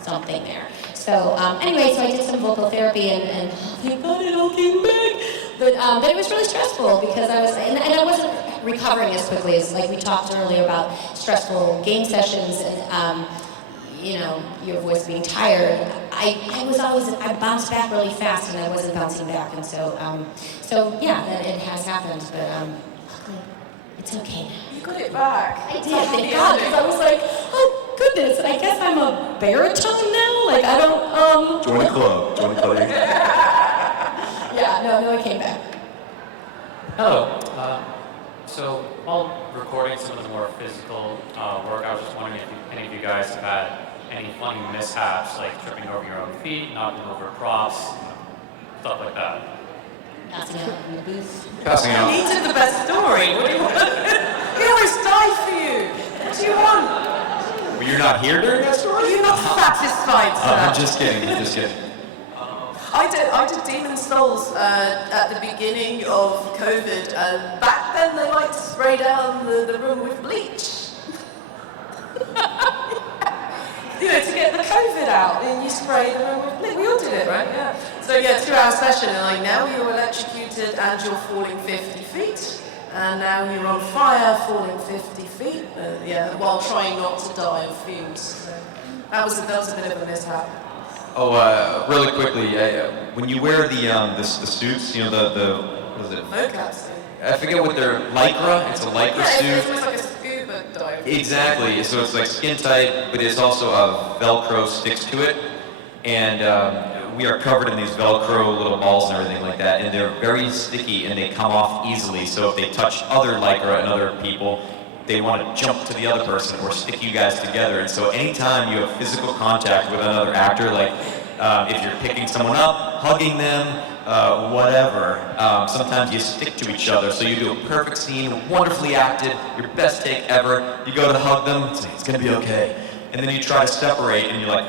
something there. So anyway, so I did some vocal therapy, and thank God it all came back. But it was really stressful because I was, and I wasn't recovering as quickly as, like we talked earlier about stressful game sessions and, your voice being tired. I bounced back really fast, and I wasn't bouncing back, and so yeah, that it has happened, but luckily it's okay now. You got it back. I did, thank God, because I was like, oh goodness, I guess I'm a baritone now? Like, I don't, Join the club. Yeah, no, it came back. Hello. So while recording some of the more physical work, I was just wondering if any of you guys have had any funny mishaps, like tripping over your own feet, knocking over props, stuff like that. Passing out in the booth. Passing out. He did the best story. What do you want? He always died for you. What do you want? Well, you're not here during that story? You're not satisfied, sir. I'm just kidding. I did Demon Souls at the beginning of COVID, and back then they liked to spray down the room with bleach. To get the COVID out, and you spray the room with bleach. We all did it, right? Yeah. So yeah, 2-hour session, and like now you're electrocuted and you're falling 50 feet, and now you're on fire falling 50 feet, while trying not to die of fumes. So that was a bit of a mishap. Oh, really quickly, when you wear the suits, the what is it? Mocaps. I forget what they're, Lycra? It's a Lycra suit. It's almost like a scuba dive. Exactly, so it's like skin tight, but it's also a Velcro sticks to it. And we are covered in these Velcro little balls and everything like that, and they're very sticky and they come off easily. So if they touch other Lycra and other people, they want to jump to the other person or stick you guys together. And so anytime you have physical contact with another actor, like if you're picking someone up, hugging them, whatever, sometimes you stick to each other. So you do a perfect scene, wonderfully acted, your best take ever. You go to hug them, it's going to be okay. And then you try to separate and you're like,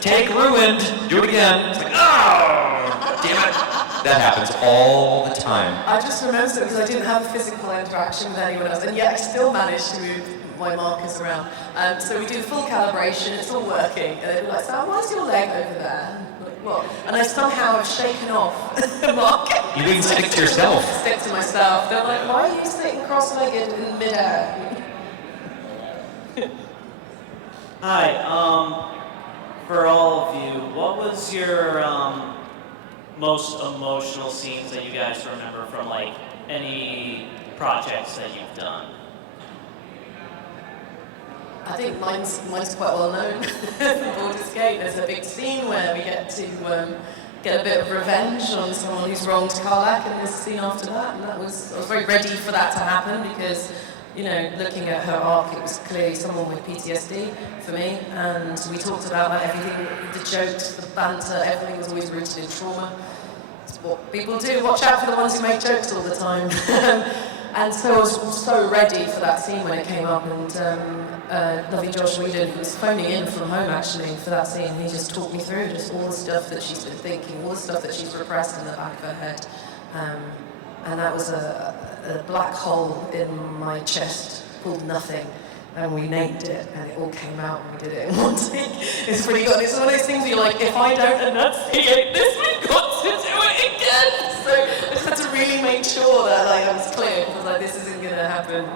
take ruined, do it again. It's like, oh, damn it. That happens all the time. I just remember it because I didn't have a physical interaction with anyone else, and yet I still managed to move my markers around. So we do full calibration, it's all working, and they'd be like, Sam, why's your leg over there? Like, what? And I somehow have shaken off the marker. You didn't stick to yourself. Stick to myself. They're like, why are you sitting cross-legged in midair? Hi, for all of you, what was your most emotional scenes that you guys remember from like any projects that you've done? I think mine's quite well known. Baldur's Gate, there's a big scene where we get to get a bit of revenge on someone who's wronged Karlach, and there's a scene after that, and I was very ready for that to happen because, looking at her arc, it was clearly someone with PTSD for me, and we talked about that, everything, the jokes, the banter, everything was always rooted in trauma. It's what people do. Watch out for the ones who make jokes all the time. And so I was so ready for that scene when it came up, and lovely Josh Whedon, who was phoning in from home actually for that scene. He just talked me through just all the stuff that she's been thinking, all the stuff that she's repressed in the back of her head. And that was a black hole in my chest called nothing. And we named it, and it all came out, and we did it in one take. It's pretty good. It's one of those things where you're like, if I don't enunciate this, we've got to do it again. So I just had to really make sure that I was clear, because this isn't going to happen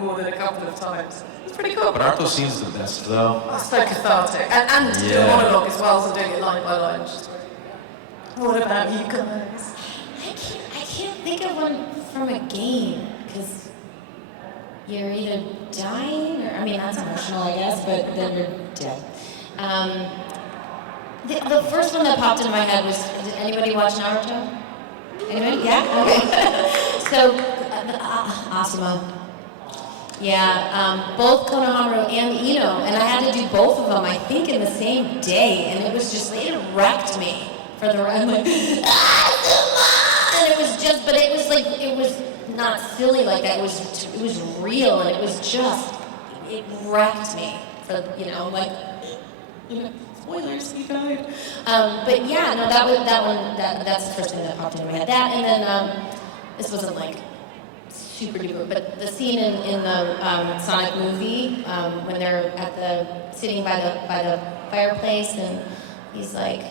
more than a couple of times. It's pretty cool. But aren't those scenes the best, though? Oh, so cathartic. And to do a monologue as well, so doing it line by line. Just what about you guys? I can't think of one from a game, because you're either dying or, I mean, that's emotional, I guess, but then you're dead. The first one that popped into my head was, did anybody watch Naruto? Anybody? Yeah? Okay. So, Asuma. Yeah, both Konohamaru and Ino, and I had to do both of them, I think, in the same day, and it was just, it wrecked me for the rest. I'm like, Asuma! And it was just, but it was like, it was not silly like that, it was real, and it was just, it wrecked me for, spoilers, he died. But yeah, no, that's the first thing that popped into my head. That, and then, this wasn't like super duper, but the scene in the Sonic movie, when they're sitting by the fireplace, and he's like,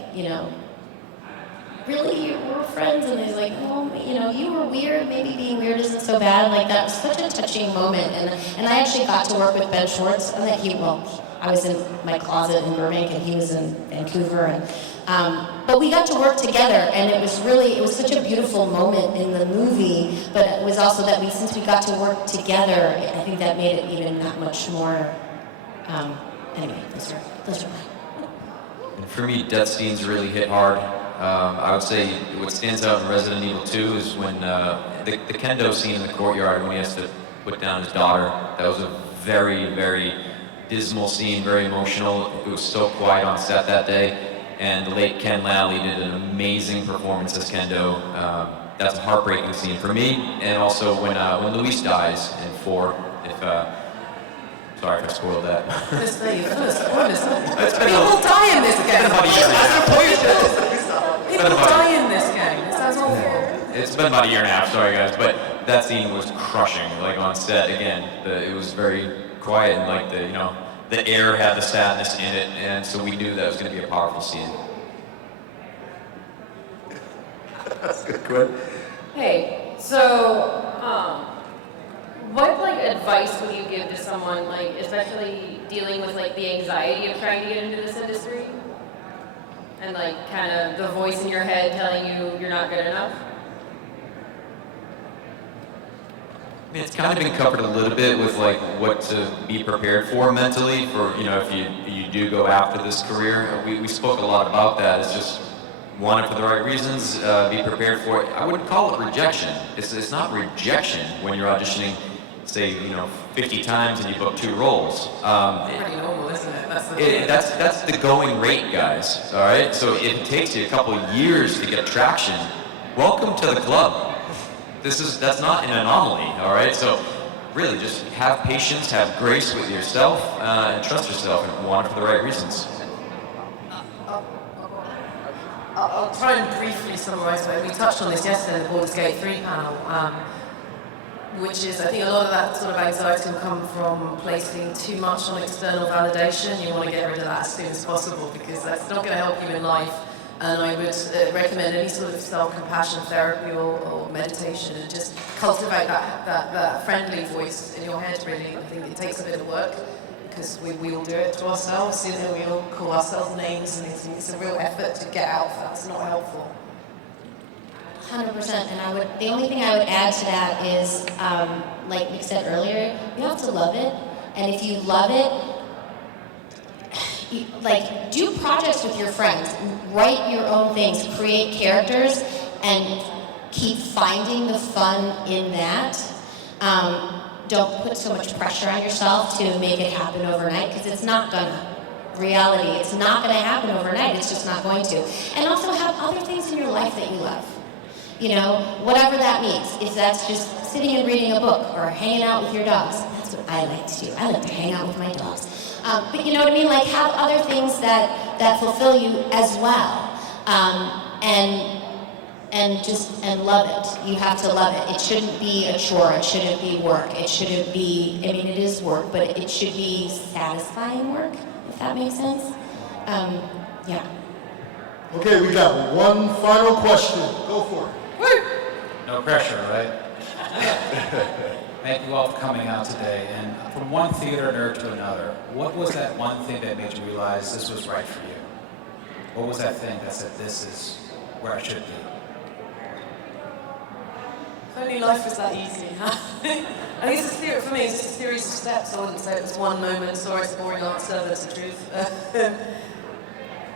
really, we're friends, and he's like, oh, you were weird, maybe being weird isn't so bad. Like, that was such a touching moment, and I actually got to work with Ben Schwartz, and I was in my closet in Burbank, and he was in Vancouver, and but we got to work together, and it was such a beautiful moment in the movie, but it was also that since we got to work together, I think that made it even that much more, anyway, those are mine. And for me, death scenes really hit hard. I would say what stands out in Resident Evil 2 is when the kendo scene in the courtyard when he has to put down his daughter. That was a very, very dismal scene, very emotional. It was so quiet on set that day. And the late Ken Lally did an amazing performance as Kendo. That's a heartbreaking scene for me. And also when Luis dies in 4, sorry if I spoiled that. People die in this game. People die in this game. It sounds awful. It's been about a year and a half, sorry guys, but that scene was crushing, on set again. It was very quiet, and the air had the sadness in it, and so we knew that was going to be a powerful scene. That's good, Quinn. Hey, so, what advice would you give to someone, especially dealing with the anxiety of trying to get into this industry? And kind of the voice in your head telling you you're not good enough? I mean, it's kind of been covered a little bit with what to be prepared for mentally for, if you do go after this career. We spoke a lot about that. It's just want it for the right reasons, be prepared for it. I wouldn't call it rejection. It's not rejection when you're auditioning, say, 50 times and you book 2 roles. Pretty normal, isn't it? That's the going rate, guys. All right. So if it takes you a couple of years to get traction, welcome to the club. That's not an anomaly. All right. So really, just have patience, have grace with yourself, and trust yourself, and want it for the right reasons. I'll try and briefly summarize it. We touched on this yesterday in the Baldur's Gate 3 panel, which is, I think a lot of that sort of anxiety will come from placing too much on external validation. You want to get rid of that as soon as possible, because that's not going to help you in life. And I would recommend any sort of self-compassion therapy or meditation, and just cultivate that friendly voice in your head, really. I think it takes a bit of work, because we all do it to ourselves. We all call ourselves names, and it's a real effort to get out. That's not helpful. 100%, and the only thing I would add to that is, like Nick said earlier, you have to love it, and if you love it, do projects with your friends, write your own things, create characters, and keep finding the fun in that. Don't put so much pressure on yourself to make it happen overnight, because it's not gonna. Reality, it's not gonna happen overnight, it's just not going to. And also have other things in your life that you love. Whatever that means. If that's just sitting and reading a book or hanging out with your dogs, that's That's what I like to do. I like to hang out with my dogs. But you know what I mean? Like have other things that fulfill you as well. And love it. You have to love it. It shouldn't be a chore. It shouldn't be work. It shouldn't be, I mean, it is work, but it should be satisfying work, if that makes sense. Yeah. Okay, we got one final question. Go for it. No pressure, right? Thank you all for coming out today. And from one theater nerd to another, what was that one thing that made you realize this was right for you? What was that thing that said, this is where I should be? If only life was that easy, huh? I think it's a theory, for me, it's just a series of steps. I wouldn't say it was one moment, sorry, it's a boring answer, but it's the truth.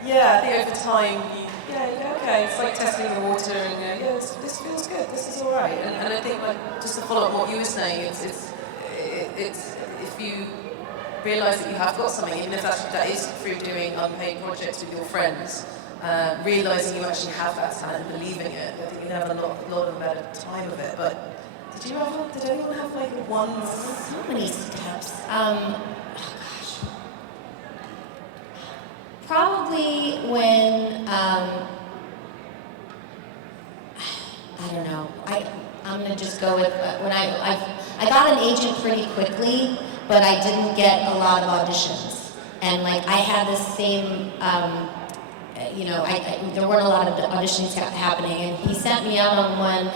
Yeah, I think over time, you go, okay, it's like testing the water and yeah, this feels good, this is all right. And I think, like, just to follow up what you were saying, it's if you realise that you have got something, even if that is through doing unpaid projects with your friends, realising you actually have that talent, believing it, I think you have a lot of a better time of it. But did anyone have like one? So many steps. Probably when, I don't know, I'm gonna just go with, when I got an agent pretty quickly, but I didn't get a lot of auditions. And like, I had the same, you know, there weren't a lot of auditions happening, and he sent me out on one.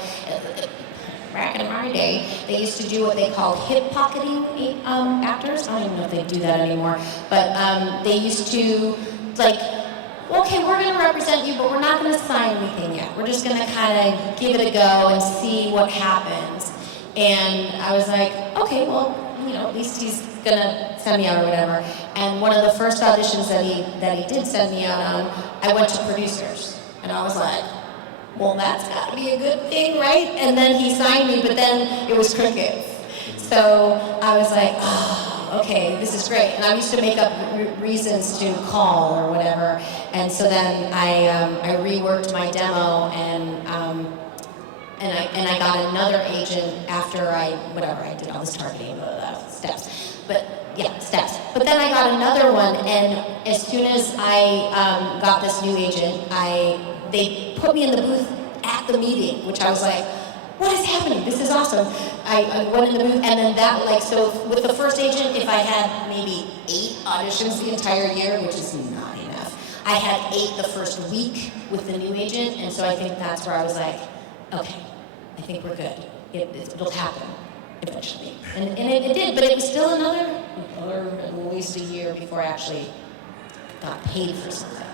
Back in my day, they used to do what they called hip pocketing actors. I don't even know if they do that anymore, but they used to, like, okay, we're going to represent you, but we're not going to sign anything yet. We're just going to kind of give it a go and see what happens. And I was like, okay, well, you know, at least he's going to send me out or whatever. And one of the first auditions that he did send me out on, I went to producers. And I was like, well, that's got to be a good thing, right? And then he signed me, but then it was crickets. So I was like, oh, okay, this is great. And I used to make up reasons to call or whatever. And so then I reworked my demo, and I got another agent after I did all this targeting, steps. But yeah, steps. But then I got another one, and as soon as I got this new agent, they put me in the booth at the meeting, which I was like, what is happening? This is awesome. I went in the booth, and then that, like, so with the first agent, if I had maybe 8 auditions the entire year, which is not enough, I had 8 the first week with the new agent, and so I think that's where I was like, okay, I think we're good. It'll happen eventually. And it did, but it was still another at least a year before I actually got paid for something.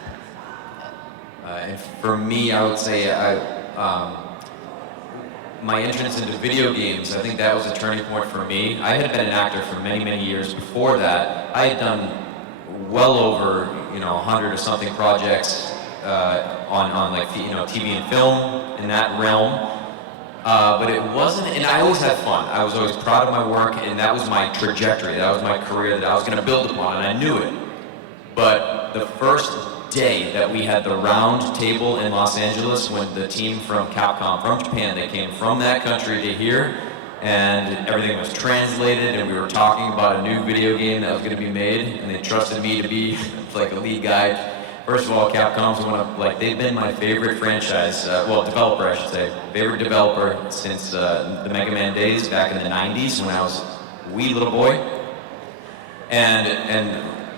And for me, I would say my entrance into video games, I think that was a turning point for me. I had been an actor for many, many years before that. I had done well over, 100 or something projects on like, TV and film in that realm. But it wasn't, and I always had fun. I was always proud of my work, and that was my trajectory. That was my career that I was going to build upon, and I knew it. But the first day that we had the round table in Los Angeles, when the team from Capcom, from Japan, they came from that country to here, and everything was translated, and we were talking about a new video game that was going to be made, and they trusted me to be like a lead guy. First of all, Capcom's one of, they've been my favorite franchise, developer, I should say, favorite developer since the Mega Man days back in the 90s when I was a wee little boy. And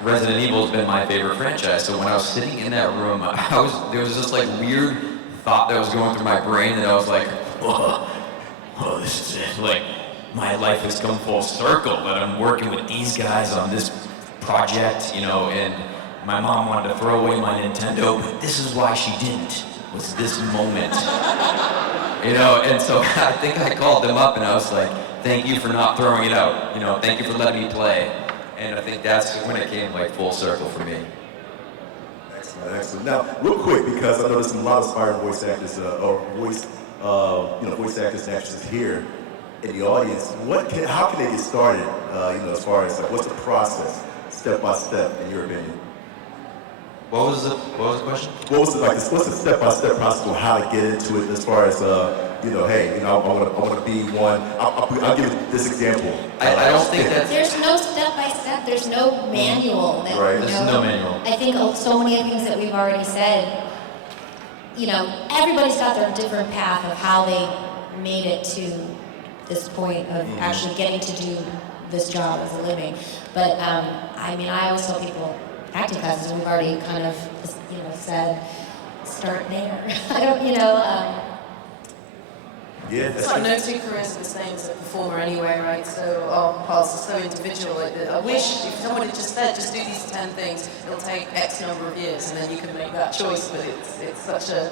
Resident Evil's been my favorite franchise. So when I was sitting in that room, there was this weird thought that was going through my brain that I was like, whoa, this is it. Like, my life has come full circle, that I'm working with these guys on this project, and my mom wanted to throw away my Nintendo, but this is why she didn't, was this moment. And so I think I called them up and I was like, thank you for not throwing it out. Thank you for letting me play. And I think that's when it came full circle for me. Excellent. Now, real quick, because I know there's a lot of aspiring voice actors voice actors and actresses here in the audience. How can they get started? As far as what's the process, step by step, in your opinion? What was the question? What's the step-by-step process on how to get into it as far as, hey, I want to be one. I'll give you this example. I don't think that There's no step-by-step, there's no manual. That, Right. you There's know, no manual. I think so many of the things that we've already said, everybody's got their different path of how they made it to this point of actually getting to do this job as a living. But I always tell people, acting classes, we've already kind of, said, start there. I don't, Yeah, It's like no two careers are the same as a performer anyway, right? So our paths are so individual. I wish if someone had just said, just do these 10 things, it'll take X number of years, and then you can make that choice. But it's such a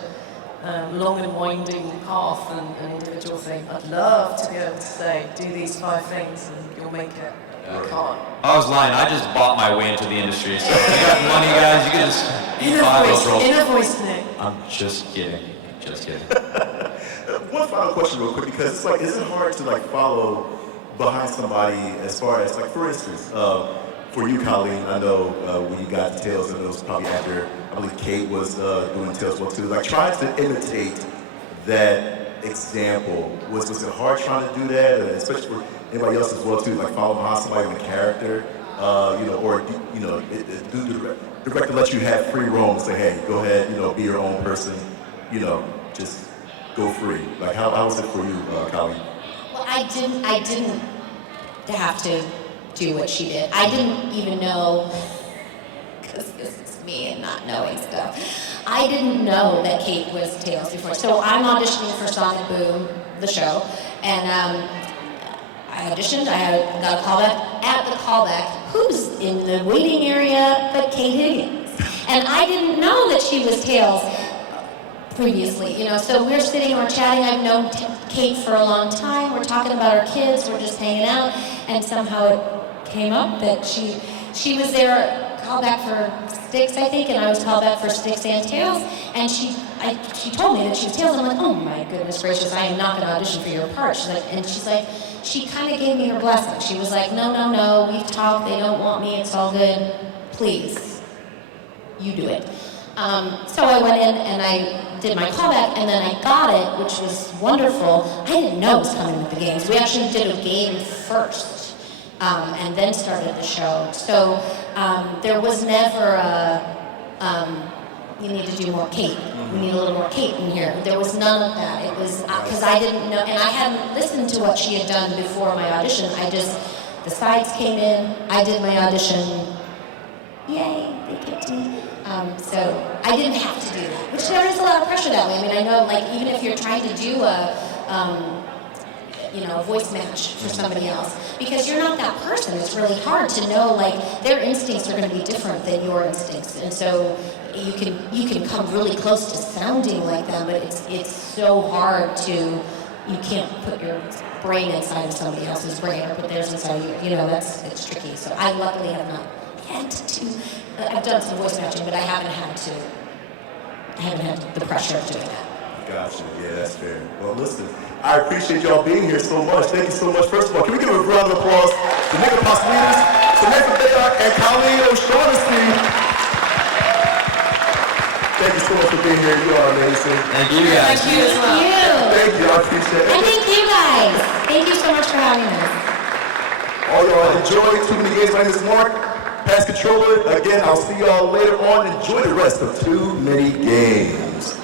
long and winding path and an individual thing. I'd love to be able to say, do these 5 things, and you'll make it. You can't. I was lying. I just bought my way into the industry. So if you got money, guys, you can just eat 5 those rolls. Inner voice, Nick. I'm just kidding. Just kidding. One final question real quick, because it's is it hard to follow behind somebody as far as for instance, for you, Colleen, I know when you got the Tales, and it was probably after, I believe Kate was doing Tales well too, trying to imitate that example, was it hard trying to do that, especially for anybody else as well too, follow behind somebody in a character, or do the director let you have free roam and say, hey, go ahead, be your own person, just go free. How was it for you, Colleen? Well, I didn't have to do what she did. I didn't even know, because this is me and not knowing stuff. I didn't know that Kate was Tails before. So I'm auditioning for Sonic Boom, the show, and I auditioned. I got a callback. At the callback, who's in the waiting area but Kate Higgins? And I didn't know that she was Tails previously, so we're sitting, we're chatting. I've known Kate for a long time. We're talking about our kids. We're just hanging out, and somehow it came up that she was there, called back for Sticks, I think, and I was called back for Sticks and Tails, and she told me that she was Tails. I'm like, oh my goodness gracious, I am not going to audition for your part. She's like, she kind of gave me her blessing. She was like, no, we've talked. They don't want me. It's all good. Please, you do it. So I went in and I did my callback, and then I got it, which was wonderful. I didn't know it was coming with the games. We actually did a game first, and then started the show. So there was never you need to do more Kate. We need a little more Kate in here. There was none of that. It was because I didn't know, and I hadn't listened to what she had done before my audition. The sides came in, I did my audition. Yay, they picked me. So I didn't have to do that, which there is a lot of pressure that way. I know, even if you're trying to do a voice match for somebody else, because you're not that person, it's really hard to know, their instincts are going to be different than your instincts, and so you can come really close to sounding like them, but it's so hard you can't put your brain inside of somebody else's brain or put theirs inside you. It's tricky. So I luckily have not had to. I've done some voice matching, but I haven't had the pressure of doing that. Gotcha. Yeah, that's fair. Well, listen, I appreciate y'all being here so much. Thank you so much. First of all, can we give a round of applause to Nick Apostolides, Samantha Béart, and Colleen O'Shaughnessey? Thank you so much for being here. You are amazing. Thank you guys. Thank you as well. Thank you. I appreciate it. And thank you guys. Thank you so much for having us. All y'all enjoy Too Many Games. My name is Mark, past controller. Again, I'll see y'all later on. Enjoy the rest of Too Many Games.